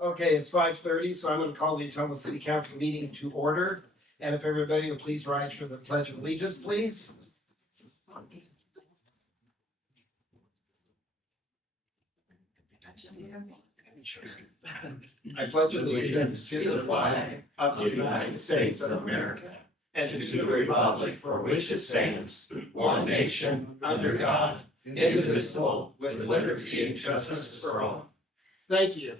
Okay, it's 5:30, so I'm gonna call the Ottumwa City Council meeting to order. And if everybody will please rise for the pledge of allegiance, please. I pledge allegiance to the flag of the United States of America and to the republic for which it stands, one nation, under God, indivisible, with liberty and justice for all. Thank you.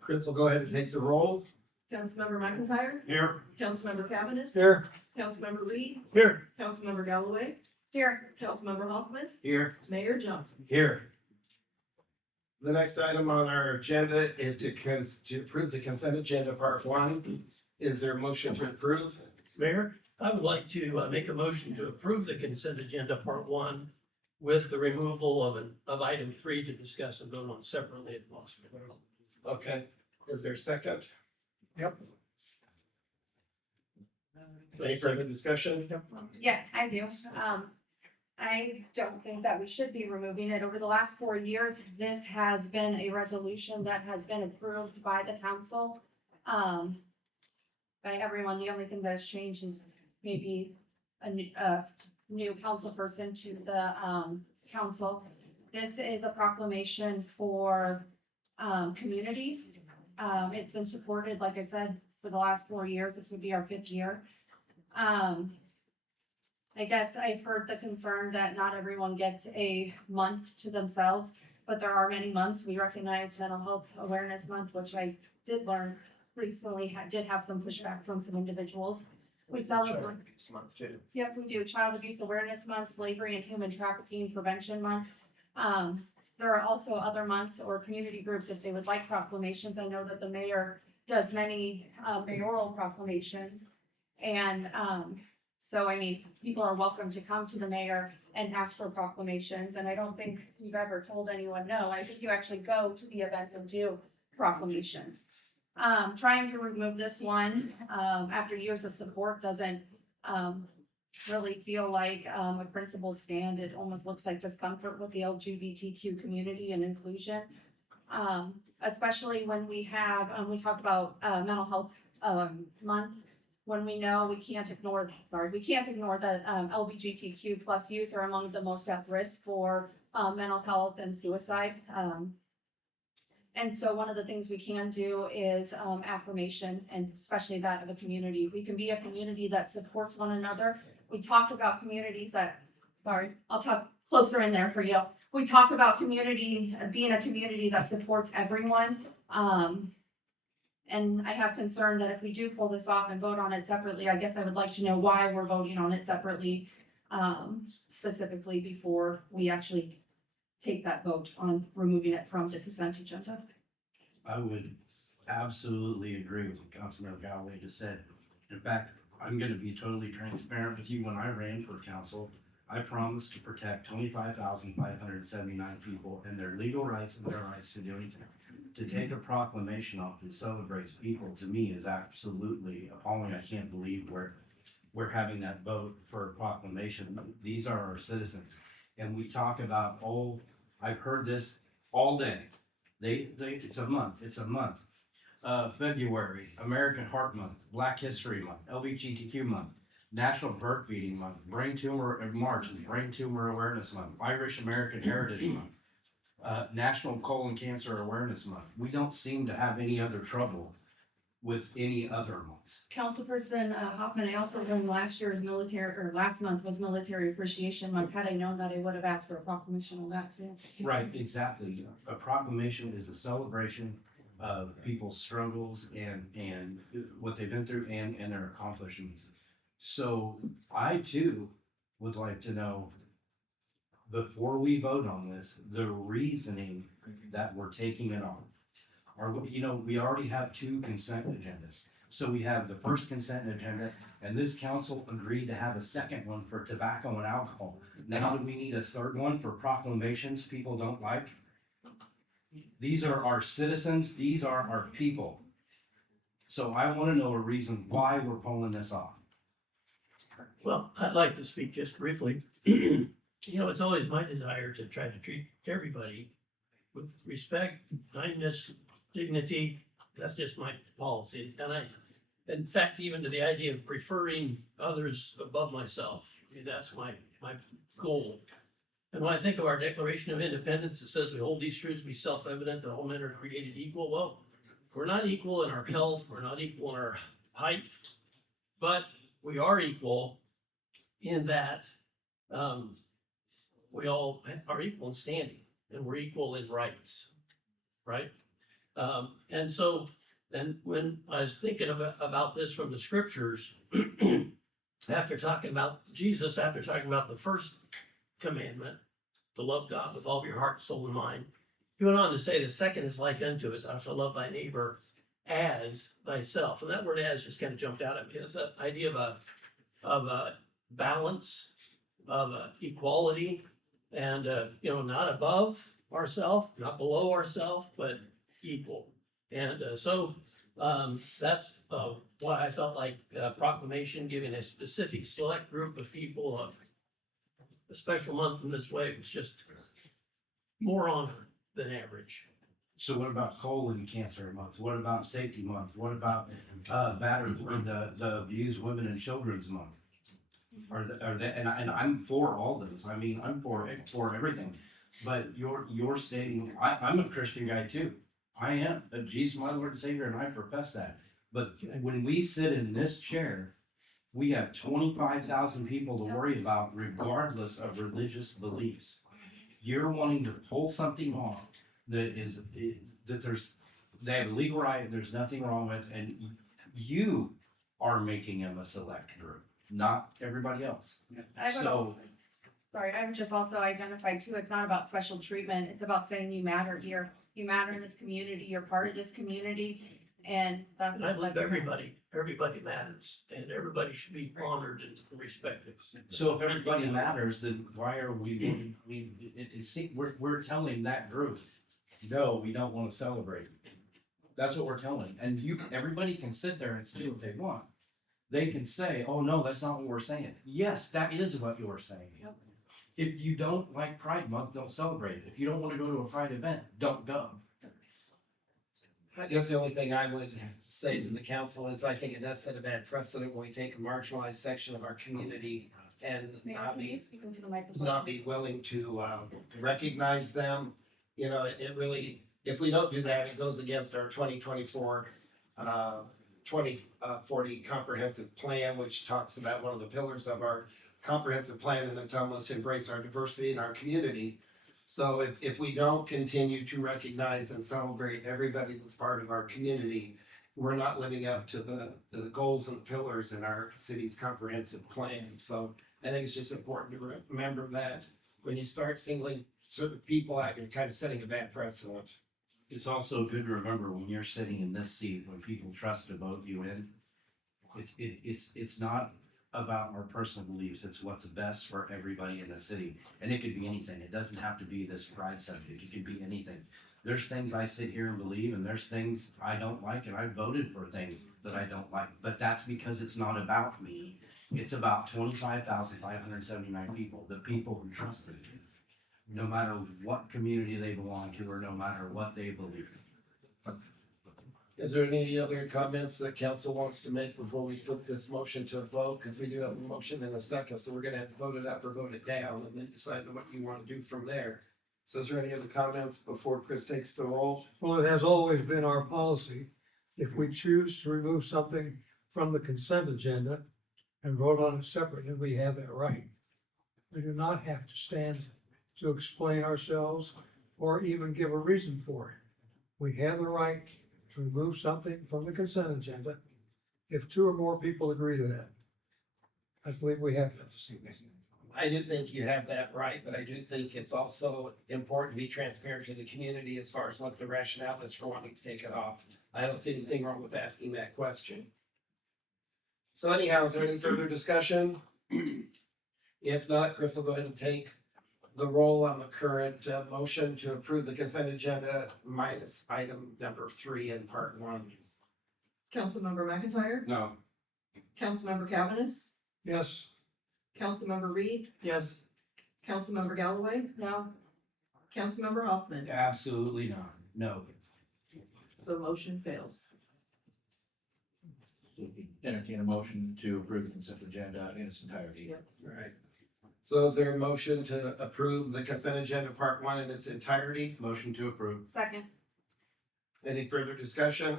Chris will go ahead and take the roll. Councilmember McIntyre. Here. Councilmember Cavanagh. Here. Councilmember Reed. Here. Councilmember Galloway. Here. Councilmember Hoffman. Here. Mayor Johnson. Here. The next item on our agenda is to approve the consent agenda, part 1. Is there a motion to approve? Mayor, I would like to make a motion to approve the consent agenda part 1 with the removal of item 3 to discuss and vote on separately if possible. Okay, is there a second? Yep. Any further discussion? Yeah, I do. I don't think that we should be removing it. Over the last 4 years, this has been a resolution that has been approved by the council. By everyone. The only thing that has changed is maybe a new council person to the council. This is a proclamation for community. It's been supported, like I said, for the last 4 years. This would be our 5th year. I guess I've heard the concern that not everyone gets a month to themselves, but there are many months. We recognize Mental Health Awareness Month, which I did learn recently did have some pushback from some individuals. We celebrate. Yep, we do. Child Abuse Awareness Month, Slavery and Human Trafficking Prevention Month. There are also other months or community groups if they would like proclamations. I know that the mayor does many mayoral proclamations. And so, I mean, people are welcome to come to the mayor and ask for proclamations. And I don't think you've ever told anyone no. I think you actually go to the events and do proclamation. Trying to remove this one after years of support doesn't really feel like a principled stand. It almost looks like discomfort with the LGBTQ community and inclusion. Especially when we have, we talk about mental health month, when we know we can't ignore that LGBTQ plus youth are among the most at risk for mental health and suicide. And so one of the things we can do is affirmation, and especially that of a community. We can be a community that supports one another. We talked about communities that, I'll talk closer in there for you. We talk about community, being a community that supports everyone. And I have concern that if we do pull this off and vote on it separately, I guess I would like to know why we're voting on it separately, specifically before we actually take that vote on removing it from the consent agenda. I would absolutely agree with what Councilmember Galloway just said. In fact, I'm gonna be totally transparent with you. When I ran for council, I promised to protect 25,579 people and their legal rights and their rights to do anything. To take a proclamation off that celebrates people, to me, is absolutely appalling. I can't believe we're having that vote for a proclamation. These are our citizens. And we talk about, I've heard this all day. It's a month. February, American Heart Month, Black History Month, LGBTQ Month, National Bird Feeding Month, Brain Tumor March, Brain Tumor Awareness Month, Irish American Heritage Month, National Colon Cancer Awareness Month. We don't seem to have any other trouble with any other months. Councilperson Hoffman, I also learned last month was Military Appreciation Month. Had I known that, I would have asked for a proclamation on that too. Right, exactly. A proclamation is a celebration of people's struggles and what they've been through and their accomplishments. So I too would like to know, before we vote on this, the reasoning that we're taking it on. We already have 2 consent agendas. So we have the first consent agenda, and this council agreed to have a second one for tobacco and alcohol. Now do we need a third one for proclamations people don't like? These are our citizens, these are our people. So I want to know a reason why we're pulling this off. Well, I'd like to speak just briefly. You know, it's always my desire to try to treat everybody with respect, kindness, dignity. That's just my policy. In fact, even to the idea of preferring others above myself, that's my goal. And when I think of our Declaration of Independence, it says we hold these truths to be self-evident that all men are created equal. Well, we're not equal in our health, we're not equal in our height, but we are equal in that we all are equal in standing and we're equal in rights, right? And so, and when I was thinking about this from the scriptures, after talking about Jesus, after talking about the first commandment, to love God with all your heart, soul, and mind, he went on to say the second is like unto it, thou shalt love thy neighbor as thyself. And that word as just kind of jumped out at me. It's that idea of a balance, of equality, and you know, not above ourselves, not below ourselves, but equal. And so that's why I felt like proclamation giving a specific select group of people a special month in this way was just more honor than average. So what about colon cancer month? What about safety month? What about the abused women and children's month? And I'm for all those. I mean, I'm for everything. But you're stating, I'm a Christian guy too. I am. Jesus, my Lord and Savior, and I profess that. But when we sit in this chair, we have 25,000 people to worry about regardless of religious beliefs. You're wanting to pull something off that they have a legal right and there's nothing wrong with, and you are making them a select group, not everybody else. I would also, sorry, I would just also identify too, it's not about special treatment, it's about saying you matter here. You matter in this community, you're part of this community, and that's. And I believe everybody matters, and everybody should be honored and respected. So if everybody matters, then why are we, we're telling that group, no, we don't want to celebrate. That's what we're telling. And everybody can sit there and say what they want. They can say, oh, no, that's not what we're saying. Yes, that is what you're saying. Yep. If you don't like Pride Month, don't celebrate it. If you don't want to go to a Pride event, don't go. I guess the only thing I would say to the council is I think it does set a bad precedent when we take a marginalized section of our community and Mayor, not can you be, speak into the microphone? not be willing to recognize them. You know, it really, if we don't do that, it goes against our 2024 2040 comprehensive plan, which talks about one of the pillars of our comprehensive plan in Ottumwa is to embrace our diversity in our community. So if we don't continue to recognize and celebrate everybody that's part of our community, we're not living up to the goals and pillars in our city's comprehensive plan. So I think it's just important to remember that when you start singling certain people out, you're kind of setting a bad precedent. It's also good to remember when you're sitting in this seat, when people trust to vote you in, it's not about our personal beliefs. It's what's best for everybody in the city. And it could be anything. It doesn't have to be this pride subject. It could be anything. There's things I sit here and believe, and there's things I don't like, and I voted for things that I don't like. But that's because it's not about me. It's about 25,579 people, the people who trusted me, no matter what community they belong to or no matter what they believe. Is there any other comments that council wants to make before we put this motion to a vote? Because we do have a motion in a second, so we're gonna have to vote it up or vote it down and then decide on what you want to do from there. So is there any other comments before Chris takes the roll? Well, it has always been our policy, if we choose to remove something from the consent agenda and vote on it separately, we have that right. We do not have to stand to explain ourselves or even give a reason for it. We have the right to remove something from the consent agenda if two or more people agree to that. I believe we have that this evening. I do think you have that right, but I do think it's also important to be transparent to the community as far as what the rationale is for wanting to take it off. I don't see anything wrong with asking that question. So anyhow, is there any further discussion? If not, Chris will go ahead and take the roll on the current motion to approve the consent agenda minus item number 3 in part 1. Councilmember McIntyre, No. Councilmember Cavanagh, Yes, Councilmember Reed, Yes. Councilmember Galloway, No, Councilmember Hoffman. Absolutely not, no. So motion fails. Entertain a motion to approve the consent agenda in its entirety. Right. So is there a motion to approve the consent agenda part one in its entirety? Motion to approve. second. Any further discussion?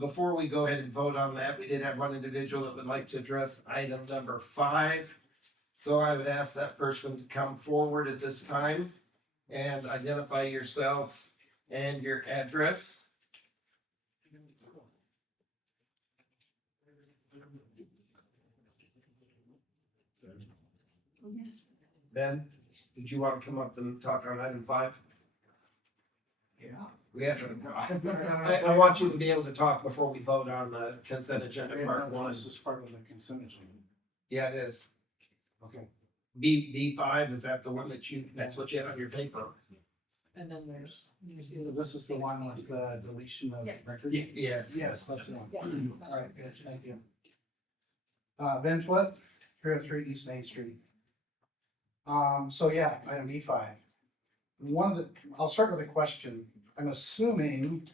Before we go ahead and vote on that, we did have one individual that would like to address item number 5. So I would ask that person to come forward at this time and identify yourself and your address. Ben, did you want to come up and talk on item 5? Yeah. We have to, I want you to be able to talk before we vote on the consent agenda part one. This is part of the consent agenda. Yeah, it is. Okay. B5, is that the one that's what you have on your paper? And then there's. This is the one with the deletion of Yeah. records? Yes. Yes, that's the one. Yeah. All right, good, thank you. Ben Flip, 303 East Main Street. So yeah, item E5. I'll start with a question. I'm assuming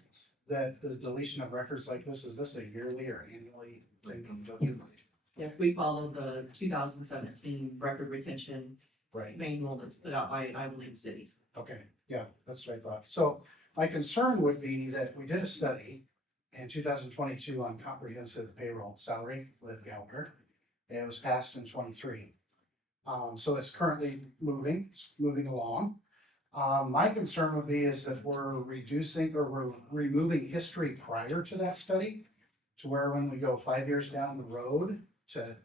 that the deletion of records like this, is this a yearly or annually thing? Yes, we follow the 2017 record retention Right. manual that's put out by, I believe, cities. Okay, yeah, that's what I thought. So my concern would be that we did a study in 2022 on comprehensive payroll salary with Gallagher. And it was passed in 23. So it's currently moving along. My concern would be is that we're reducing or we're removing history prior to that study to where when we go 5 years down the road to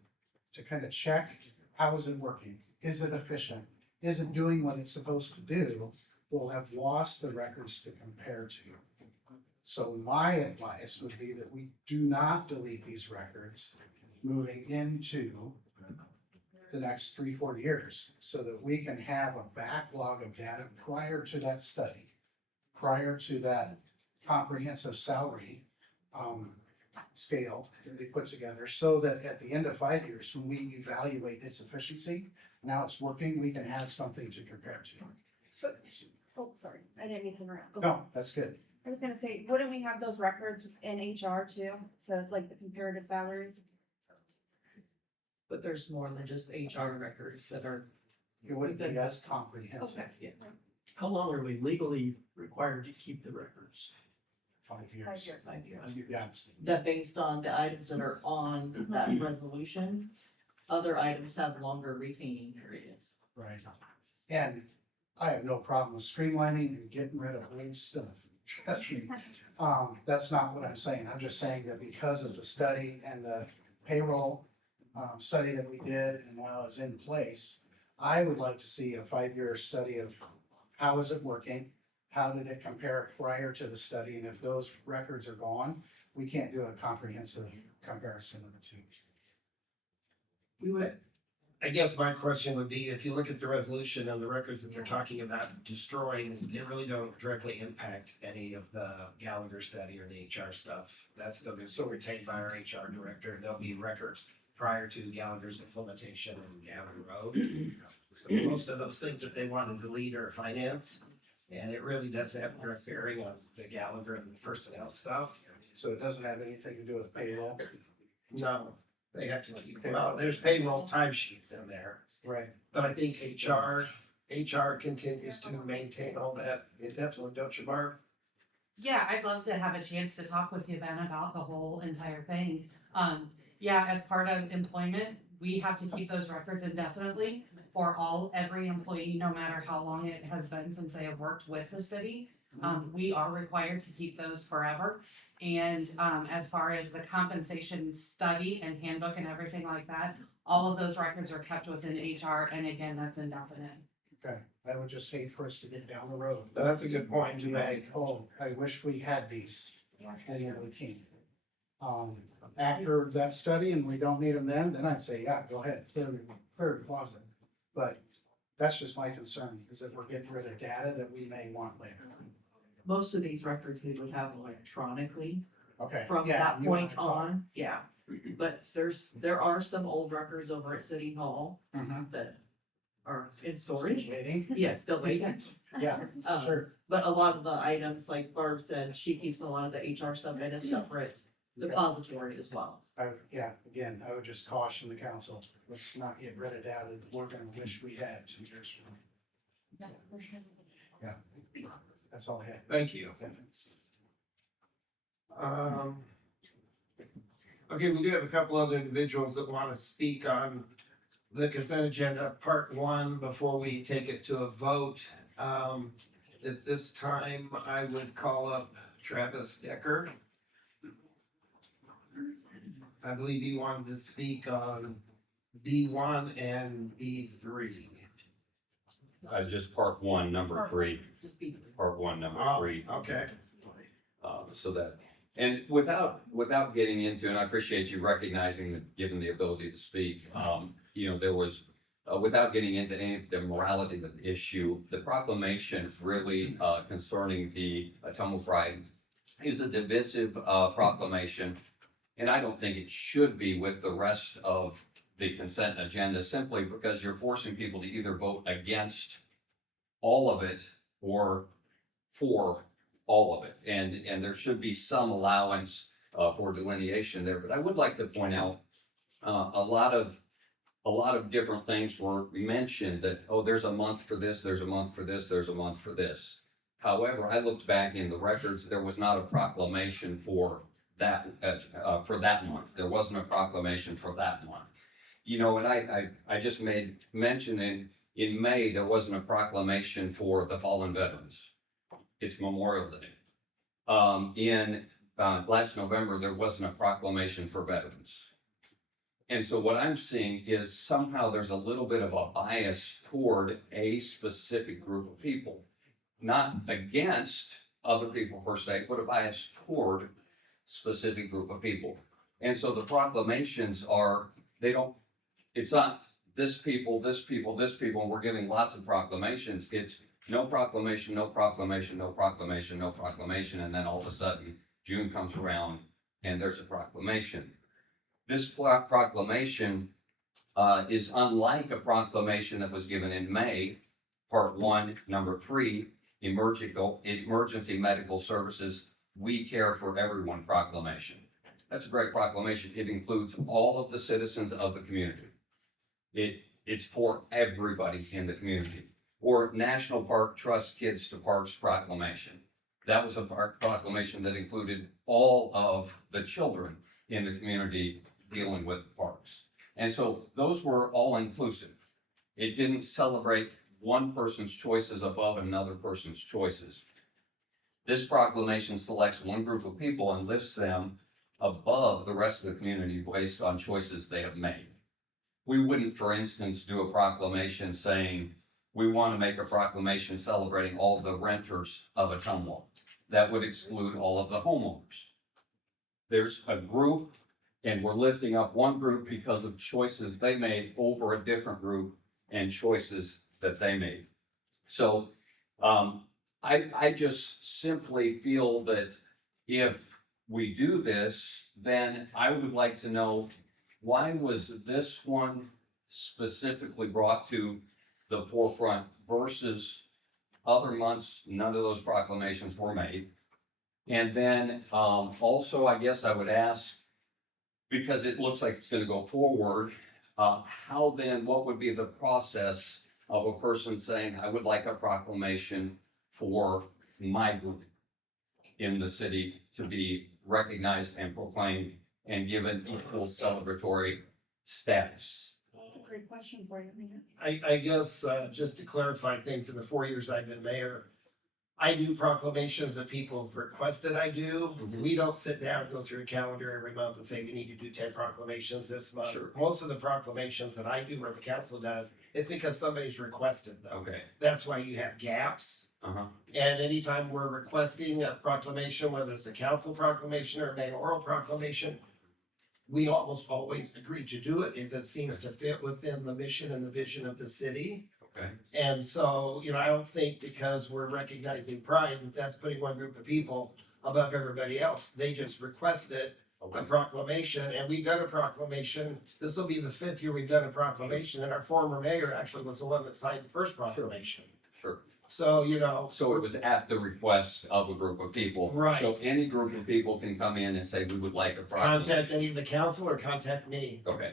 kind of check, how is it working? Is it efficient? Is it doing what it's supposed to do? We'll have lost the records to compare to. So my advice would be that we do not delete these records moving into the next 3-4 years so that we can have a backlog of data prior to that study, prior to that comprehensive salary scale that we put together, so that at the end of 5 years, when we evaluate its efficiency, now it's working, we can have something to compare to. Oh, sorry, I didn't mean to interrupt. Go No, that's good. I was gonna say, wouldn't we have those records in HR too, to like the comparative salaries? But there's more than just HR records that are. It wouldn't be as comprehensive. Yeah. How long are we legally required to keep the records? 5 years. 5 years. 5 years. Yeah, That based on the items that are on that resolution, other items have longer retaining periods. right. And I have no problem with streamlining and getting rid of old stuff. Trust me. That's not what I'm saying. I'm just saying that because of the study and the payroll study that we did and while it's in place, I would like to see a 5-year study of how is it working? How did it compare prior to the study? And if those records are gone, we can't do a comprehensive comparison of the two. We would, I guess my question would be, if you look at the resolution and the records that they're talking about destroying, they really don't directly impact any of the Gallagher study or the HR stuff. That's still going to be retained by our HR director. There'll be records prior to Gallagher's implementation down the road. So most of those things that they want to delete are finance, and it really does have direct bearing on the Gallagher and the personnel stuff. So it doesn't have anything to do with payroll. No, they have to keep, well, there's payroll timesheets in there. Right. But I think HR continues to maintain all that indefinitely, don't you, Barb? Yeah, I'd love to have a chance to talk with you, Ben, about the whole entire thing. Yeah, as part of employment, we have to keep those records indefinitely for every employee, no matter how long it has been since they have worked with the city. We are required to keep those forever. And as far as the compensation study and handbook and everything like that, all of those records are kept within HR, and again, that's indefinite. Okay, I would just hate for us to get down the road No, that's a good point and to be make. like, oh, I wish we had these, and then we can't. After that study and we don't need them then I'd say, yeah, go ahead, clear the closet. But that's just my concern, is that we're getting rid of data that we may want later. Most of these records we would have electronically Okay. from yeah, that you and point I talked. on, yeah. But there are some old records over at City Hall that are in storage. Waiting, Yes, still waiting. yeah, Um, sure. But a lot of the items, like Barb said, she keeps a lot of the HR stuff in a separate depository as well. Yeah, again, I would just caution the council, let's not get rid of data that we're gonna wish we had 2 years from now. Yeah, that's all I had. Thank you. Okay, we do have a couple other individuals that want to speak on the consent agenda, part 1, before we take it to a vote. At this time, I would call up Travis Decker. I believe he wanted to speak on B1 and B3. Just part one, number 3, Just be. part 1, number Oh, 3. okay. So that, and without getting into, and I appreciate you recognizing that, given the ability to speak, there was, without getting into any of the morality of the issue, the proclamation really concerning the Ottumwa Pride is a divisive proclamation. And I don't think it should be with the rest of the consent agenda, simply because you're forcing people to either vote against all of it or for all of it. And there should be some allowance for delineation there. But I would like to point out a lot of different things were mentioned that, oh, there's a month for this, there's a month for this, there's a month for this. However, I looked back in the records, there was not a proclamation for that month. There wasn't a proclamation for that month. And I just made mention in May, there wasn't a proclamation for the fallen veterans. It's Memorial Day. In last November, there wasn't a proclamation for veterans. And so what I'm seeing is somehow there's a little bit of a bias toward a specific group of people, not against other people per se, but a bias toward specific group of people. And so the proclamations are, it's not this people, this people, this people, and we're giving lots of proclamations. It's no proclamation, no proclamation, no proclamation, no proclamation, and then all of a sudden June comes around and there's a proclamation. This proclamation is unlike a proclamation that was given in May, part 1, number 3, emergency medical services, we care for everyone proclamation. That's a great proclamation. It includes all of the citizens of the community. It's for everybody in the community. Or National Park Trust Kids to Parks proclamation. That was a proclamation that included all of the children in the community dealing with parks. And so those were all inclusive. It didn't celebrate one person's choices above another person's choices. This proclamation selects one group of people and lifts them above the rest of the community based on choices they have made. We wouldn't, for instance, do a proclamation saying, we want to make a proclamation celebrating all the renters of Ottumwa. That would exclude all of the homeowners. There's a group, and we're lifting up one group because of choices they made over a different group and choices that they made. So I just simply feel that if we do this, then I would like to know, why was this one specifically brought to the forefront versus other months? None of those proclamations were made. And then also, I guess I would ask, because it looks like it's going to go forward, how then, what would be the process of a person saying, I would like a proclamation for my group in the city to be recognized and proclaimed and given equal celebratory status? That's a great question for you, Mayor. I guess, just to clarify things, in the 4 years I've been mayor, I do proclamations that people have requested I do. We don't sit down and go through a calendar every month and say, we need to do 10 proclamations this month. Sure. Most of the proclamations that I do or the council does is because somebody's requested them. Okay. That's why you have gaps. And anytime we're requesting a proclamation, whether it's a council proclamation or a mayoral proclamation, we almost always agree to do it if it seems to fit within the mission and the vision of the city. Okay. And so, I don't think because we're recognizing pride, that's putting one group of people above everybody else. They just request it. a proclamation, and we've done a proclamation. This will be the 5th year we've done a proclamation, and our former mayor actually was the one that signed the first proclamation. Sure. So, you know, So it was at the request of a group of people. Right. So any group of people can come in and say, we would like a proclamation. contact any of the council or contact me. Okay,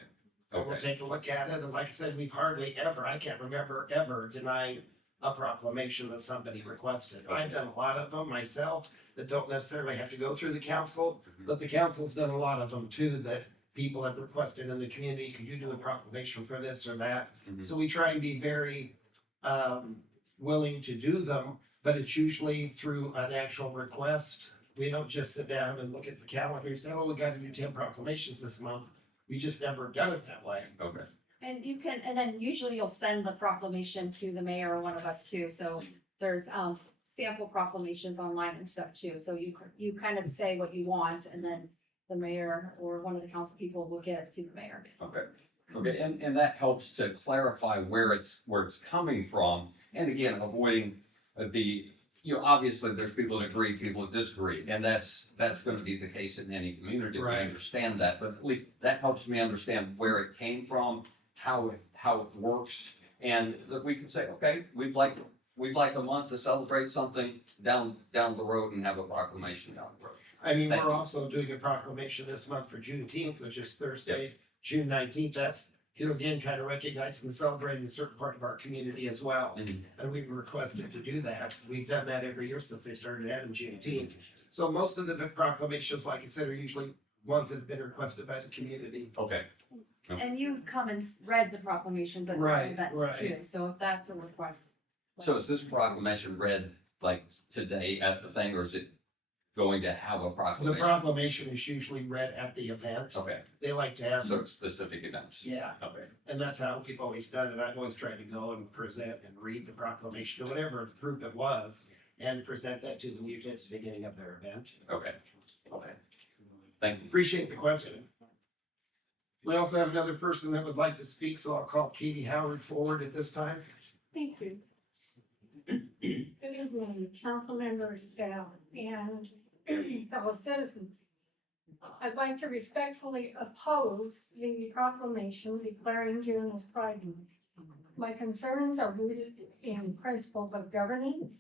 And we'll okay, take a look at it, and like I said, we've hardly ever, I can't remember ever denying a proclamation that somebody requested. I've done a lot of them myself that don't necessarily have to go through the council, but the council's done a lot of them too, that people have requested in the community, could you do a proclamation for this or that? Mhm. So we try and be very, willing to do them, but it's usually through an actual request. We don't just sit down and look at the calendar and say, oh, we gotta do 10 proclamations this month. We just never done it that way. okay. And you can, and then usually you'll send the proclamation to the mayor or one of us too, so there's, sample proclamations online and stuff too, so you kind of say what you want, and then the mayor or one of the council people will get it to the mayor. Okay, okay, and that helps to clarify where it's coming from, and again, avoiding the, you know, obviously, there's people that agree, people that disagree, and that's gonna be the case in any community, we Right. understand that, but at least that helps me understand where it came from, how it works, and that we can say, okay, we'd like a month to celebrate something down the road and have a proclamation down the road. I mean, Thank we're you. also doing a proclamation this month for Juneteenth, which is Thursday, June 19th. That's, you know, again, kind of recognizing and celebrating a certain part of our community as well. Mhm. And we've requested to do that. We've done that every year since they started having Juneteenth. So most of the proclamations, like I said, are usually ones that have been requested by the community. Okay, And you've come and read the proclamations at Right, certain events right. too, so if that's a request. so is this proclamation read like today at the thing, or is it going to have a The proclamation? proclamation is usually read at the event. Okay, They like to have, so it's specific events. yeah, Okay, and that's how we've always done it. I've always tried to go and present and read the proclamation, or whatever group it was, and present that to them usually at the beginning of their event. okay, okay. Thank you. Appreciate the question. We also have another person that would like to speak, so I'll call Katie Howard forward at this time. Thank you. Good evening, council members, staff, and fellow citizens. I'd like to respectfully oppose the proclamation declaring June as Pride Month. My concerns are rooted in principles of governing,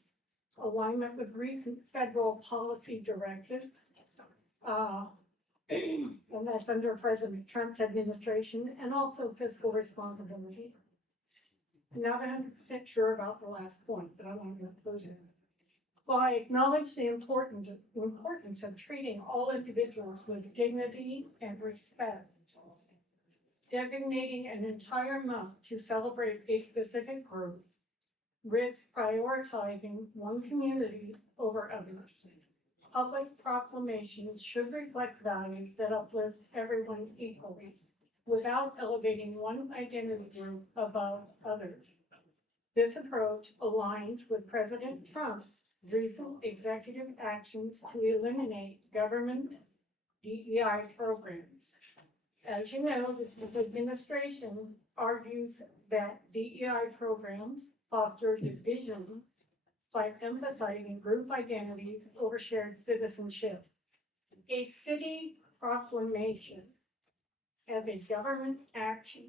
alignment with recent federal policy directives, and that's under President Trump's administration, and also fiscal responsibility. I'm not 100% sure about the last point, but I want to include it. While I acknowledge the importance of treating all individuals with dignity and respect, designating an entire month to celebrate a specific group risks prioritizing one community over others. Public proclamations should reflect values that uplift everyone equally, without elevating one identity group above others. This approach aligns with President Trump's recent executive actions to eliminate government DEI programs. As you know, this administration argues that DEI programs foster division by emphasizing group identities over shared citizenship. A city proclamation as a government action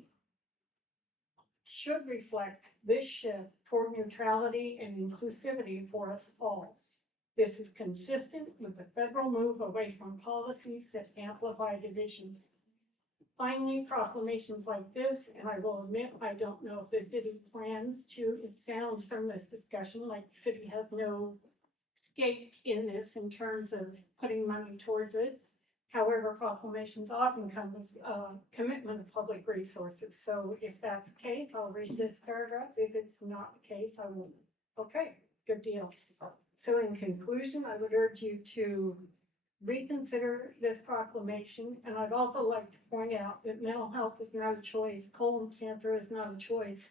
should reflect this shift toward neutrality and inclusivity for us all. This is consistent with the federal move away from policies that amplify division. Finally, proclamations like this, and I will admit, I don't know if the city plans to, it sounds from this discussion like the city has no stake in this in terms of putting money towards it. However, proclamations often come with commitment of public resources. So if that's the case, I'll read this paragraph. If it's not the case, I won't. Okay, good deal. So in conclusion, I would urge you to reconsider this proclamation. And I'd also like to point out that mental health is not a choice. Colon cancer is not a choice.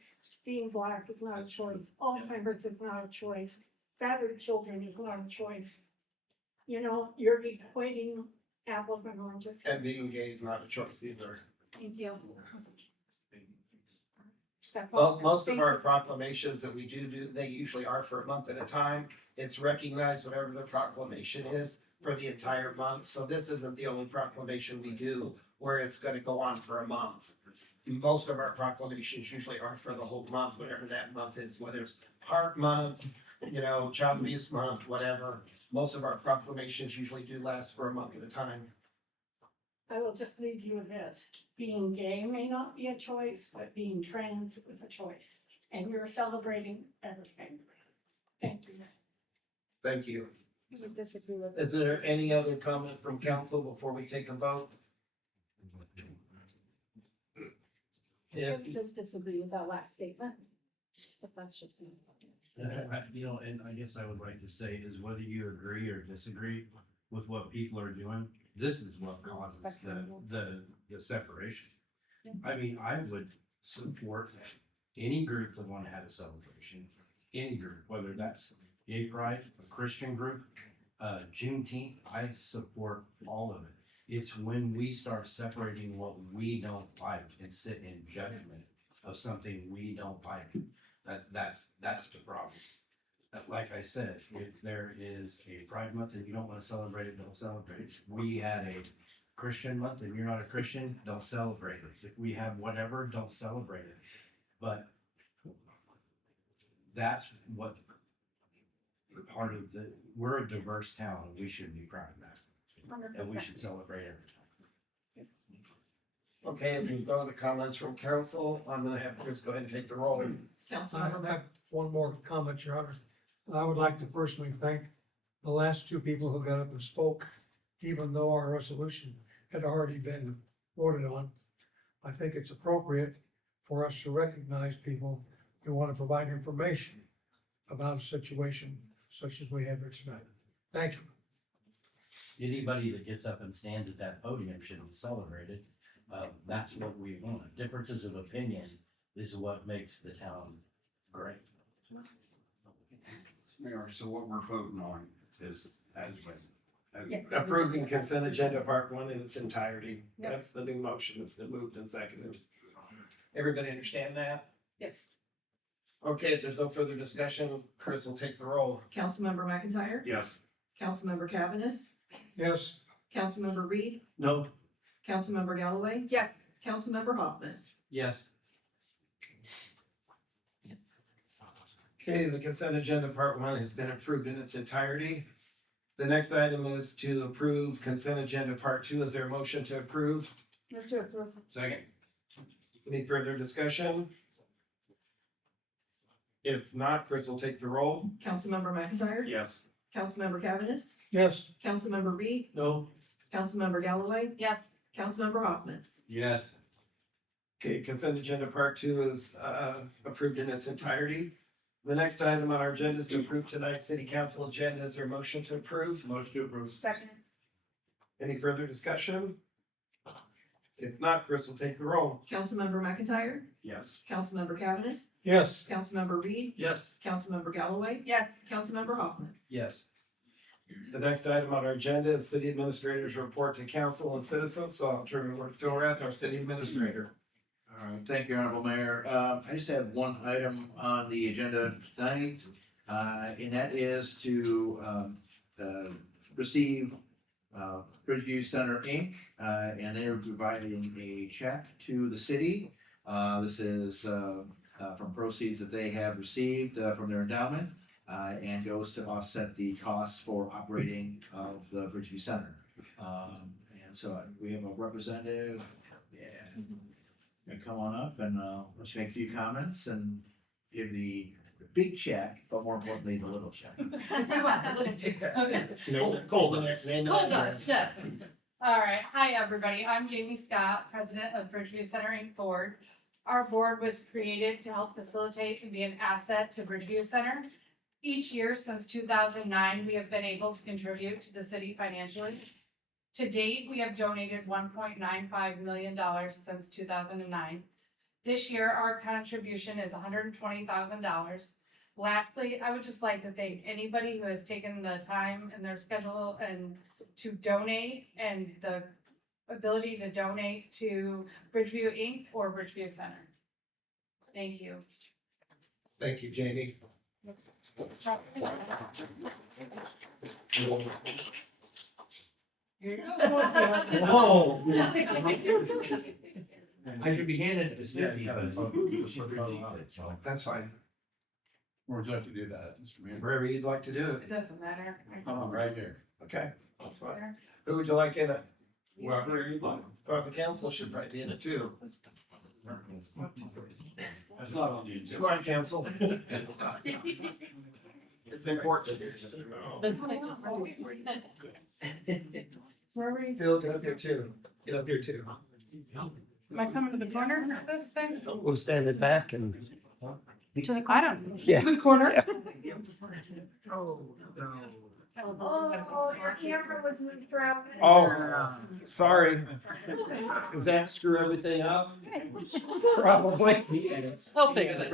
Being Black is not a choice. Alzheimer's is not a choice. Battered children is not a choice. You know, you're equating apples and oranges. And being gay is not a choice either. Thank you. That's all. Well, most of Thank our you. proclamations that we do, they usually are for a month at a time. It's recognized whatever the proclamation is. for the entire month, so this isn't the only proclamation we do where it's gonna go on for a month. Most of our proclamations usually are for the whole month, whatever that month is, whether it's Heart Month, you know, Child Abuse Month, whatever. Most of our proclamations usually do last for a month at a time. I will just leave you with this. Being gay may not be a choice, but being trans is a choice. And you're celebrating everything. Thank you. Thank you. I would disagree with Is there any other comment from council before we take a vote? If, Just disagree with that last statement, but that's just me. You know, and I guess I would like to say is whether you agree or disagree with what people are doing, this is what causes the separation. I mean, I would support any group that want to have a celebration, any group, whether that's gay pride, a Christian group, Juneteenth, I support all of it. It's when we start separating what we don't like and sit in judgment of something we don't like. That's the problem. Like I said, if there is a Pride Month and you don't want to celebrate it, don't celebrate it. We had a Christian month and you're not a Christian, don't celebrate it. If we have whatever, don't celebrate it. But that's what part of we're a diverse town and we should be proud of that. And we should celebrate every time. okay, if you've got the comments from council, I'm gonna have Chris go ahead and take the roll. I Councilmember, have one more comment, Your Honor. I would like to personally thank the last two people who got up and spoke, even though our resolution had already been voted on. I think it's appropriate for us to recognize people who want to provide information about a situation such as we have here tonight. Thank you. Anybody that gets up and stands at that podium should be celebrated. That's what we want. Differences of opinion is what makes the town great. Mayor, so what we're voting on is as written. Yes. Approving consent agenda part one in its entirety. That's the new motion that's been moved and seconded. Everybody understand that? Yes. Okay, if there's no further discussion, Chris will take the roll. Councilmember McIntyre, Yes. Councilmember Cavanagh, Yes, Councilmember Reed, No. Councilmember Galloway, Yes. Councilmember Hoffman. Yes. Okay, the consent agenda part one has been approved in its entirety. The next item is to approve consent agenda part two. Is there a motion to approve? Move to approve. Second. Any further discussion? If not, Chris will take the roll. Councilmember McIntyre, Yes. Councilmember Cavanagh, yes, Councilmember Reed, No. Councilmember Galloway, Yes. Councilmember Hoffman. Yes. Okay, consent agenda part two is approved in its entirety. The next item on our agenda is to approve tonight's city council agenda. Is there a motion to approve? Motion to approve. Second. Any further discussion? If not, Chris will take the roll. Councilmember McIntyre, Yes. Councilmember Cavanagh, yes, Councilmember Reed, Yes. Councilmember Galloway, Yes. Councilmember Hoffman. Yes. The next item on our agenda is city administrator's report to council and citizens, so I'll turn it over to Phil Ratz, our city administrator. All right, thank you, Honorable Mayor. I just have one item on the agenda tonight, and that is to receive Bridgeview Center, Inc., and they're providing a check to the city. This is from proceeds that they have received from their endowment, and goes to offset the costs for operating of the Bridgeview Center. And so we have a representative, and come on up and let's make a few comments and give the big check, but more importantly, the little check. Okay. Cole, the next name. and Hold on, address. Steph. All right, hi, everybody. I'm Jamie Scott, president of Bridgeview Center Inc. Board. Our board was created to help facilitate and be an asset to Bridgeview Center. Each year since 2009, we have been able to contribute to the city financially. To date, we have donated $1.95 million since 2009. This year, our contribution is $120,000. Lastly, I would just like to thank anybody who has taken the time in their schedule and to donate and the ability to donate to Bridgeview Inc. or Bridgeview Center. Thank you. Thank you, Jamie. Whoa. I should be handed it to Cindy. That's fine. Where would you like to do that, Mr. Mayor? Wherever you'd like to do it. It doesn't matter. Right here. Okay, that's fine. Who would you like in it? Wherever you'd like. Well, the council should probably be in it too. That's not on the Come on, council. It's important. That's what I just. Where were you? Phil, get up here too. Get up here too. Am I coming to the corner of this thing? We'll stand it back and. To the corner? Yeah. To the corner? Oh, no. Oh, your camera was moved around. Oh, sorry. Does that screw everything up? Probably. They'll figure it.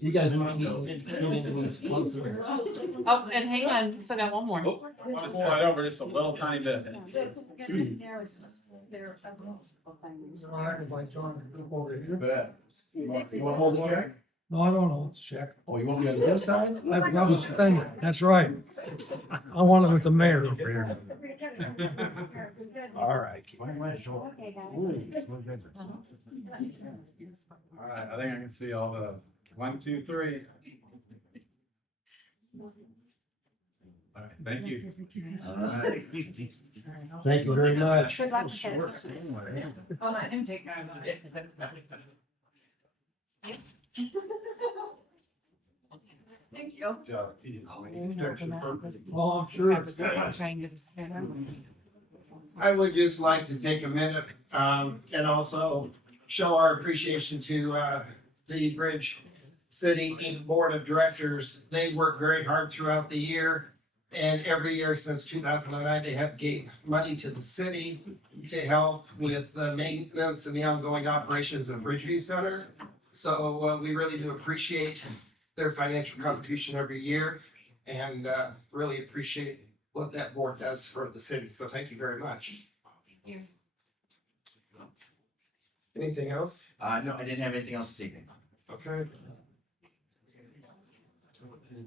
You guys want to Oh, and hang on, we still got one more. Right over just a little tiny bit. Bet. You want to hold the check? No, I don't know, let's check. Oh, you want me on the other side? I was thinking, that's right. I want it with the mayor over here. All right. All right, I think I can see all the 1, 2, 3. All right, thank you. All right. Thank you very much. Good luck with it. I'll let him take care of it. Thank you. Good job. Oh, I'm sure. I would just like to take a minute, and also show our appreciation to, the Bridge City Inc. Board of Directors. They work very hard throughout the year. And every year since 2009, they have gave money to the city to help with the maintenance and the ongoing operations of Bridgeview Center. So, we really do appreciate their financial contribution every year and, really appreciate what that board does for the city. So thank you very much. Anything else? No, I didn't have anything else this evening. Okay.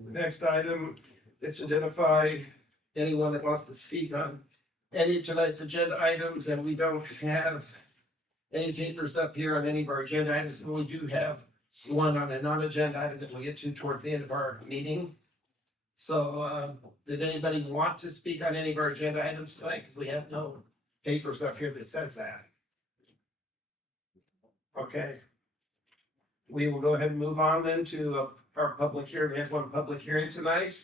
The next item is to identify anyone that wants to speak on any of tonight's agenda items, and we don't have any papers up here on any of our agenda items, but we do have one on a non-agenda item that we'll get to towards the end of our meeting. So, did anybody want to speak on any of our agenda items tonight? Because we have no papers up here that says that. Okay. We will go ahead and move on then to our public hearing. We have one public hearing tonight.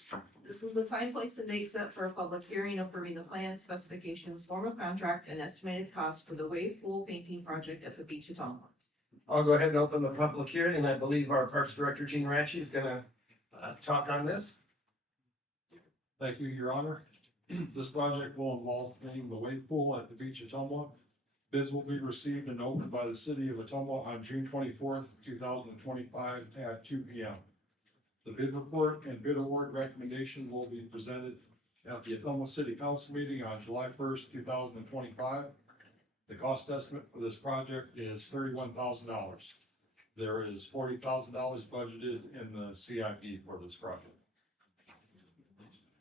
This is the time, place, and date set for a public hearing approving the plan, specifications, form of contract, and estimated cost for the wave pool painting project at the beach at Ottumwa. I'll go ahead and open the public hearing, and I believe our Parks Director, Gene Ranchi, is gonna talk on this. Thank you, Your Honor. This project will involve painting the wave pool at the beach at Ottumwa. Bids will be received and opened by the city of Ottumwa on June 24th, 2025 at 2 p.m. The bid report and bid award recommendation will be presented at the Ottumwa City Council meeting on July 1st, 2025. The cost estimate for this project is $31,000. There is $40,000 budgeted in the CIP for this project.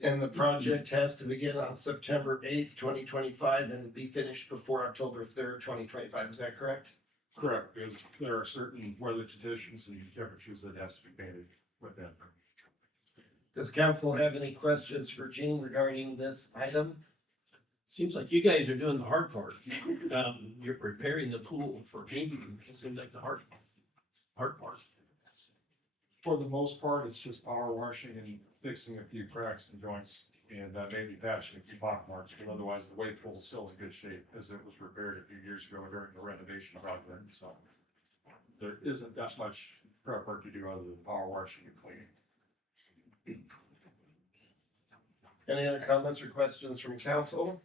And the project has to begin on September 8th, 2025, and be finished before October 3rd, 2025. Is that correct? Correct, because there are certain weather conditions and temperatures that has to be painted within. Does council have any questions for Gene regarding this item? Seems like you guys are doing the hard part. You're preparing the pool for painting. It seems like the hard part. For the most part, it's just power washing and fixing a few cracks and joints and maybe patching a few pock marks, but otherwise the wave pool is still in good shape as it was repaired a few years ago during the renovation project. So there isn't that much prep work to do other than power washing and cleaning. Any other comments or questions from council?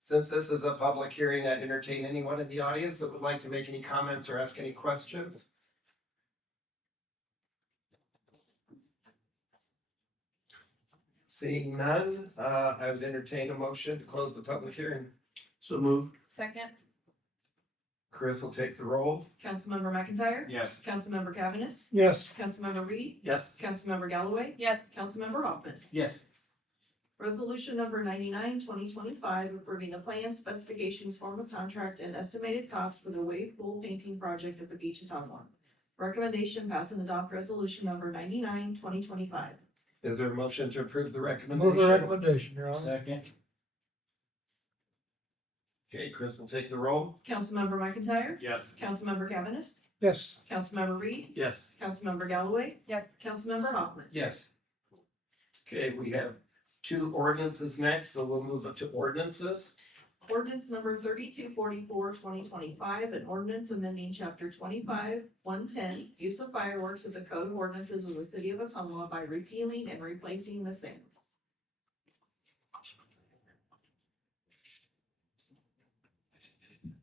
Since this is a public hearing, I'd entertain anyone in the audience that would like to make any comments or ask any questions. Seeing none, I would entertain a motion to close the public hearing. So move. Second, Chris will take the roll. Councilmember McIntyre. Yes. Councilmember Cavanagh. Yes, Councilmember Reed. Yes. Councilmember Galloway. Yes. Councilmember Hoffman. Yes. Resolution number 99, 2025, approving the plan, specifications, form of contract, and estimated cost for the wave pool painting project at the beach of Ottumwa. Recommendation pass and adopt resolution number 99, 2025. Is there a motion to approve the Move recommendation? the recommendation, Your Honor. Second. Okay, Chris will take the roll. Councilmember McIntyre? Yes. Councilmember Cavanagh? Yes. Councilmember Reed? Yes. Councilmember Galloway? Yes. Councilmember Hoffman? Yes. Okay, we have two ordinances next, so we'll move up to ordinances. Ordinance number 3244, 2025, an ordinance amending chapter 25, 110, use of fireworks of the Code of Ordinances of the City of Ottumwa by repealing and replacing the same.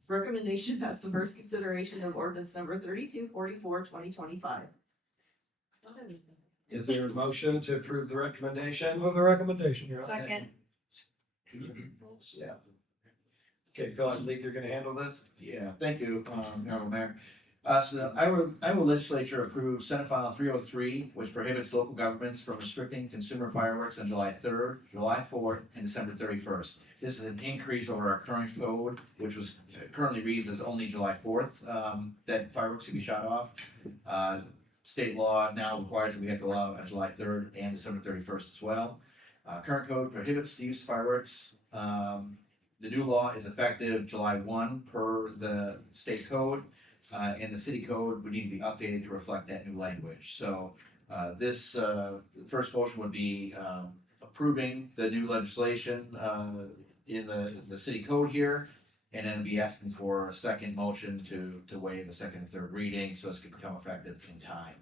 Recommendation passed the first consideration of ordinance number 3244, 2025. Is there a motion to approve the recommendation? Move the recommendation, Your Honor. Second. Yeah. Okay, Phil, I believe you're gonna handle this? Yeah, thank you, Honorable Mayor. So the Iowa Legislature approved Senate File 303, which prohibits local governments from restricting consumer fireworks on July 3rd, July 4th, and December 31st. This is an increase over our current code, which was currently reads as only July 4th, that fireworks can be shot off. State law now requires that we have to allow on July 3rd and December 31st as well. Current code prohibits the use of fireworks. The new law is effective July 1 per the state code. And the city code would need to be updated to reflect that new language. So this first motion would be approving the new legislation in the city code here, and then be asking for a second motion to waive the second and third reading so as to become effective in time.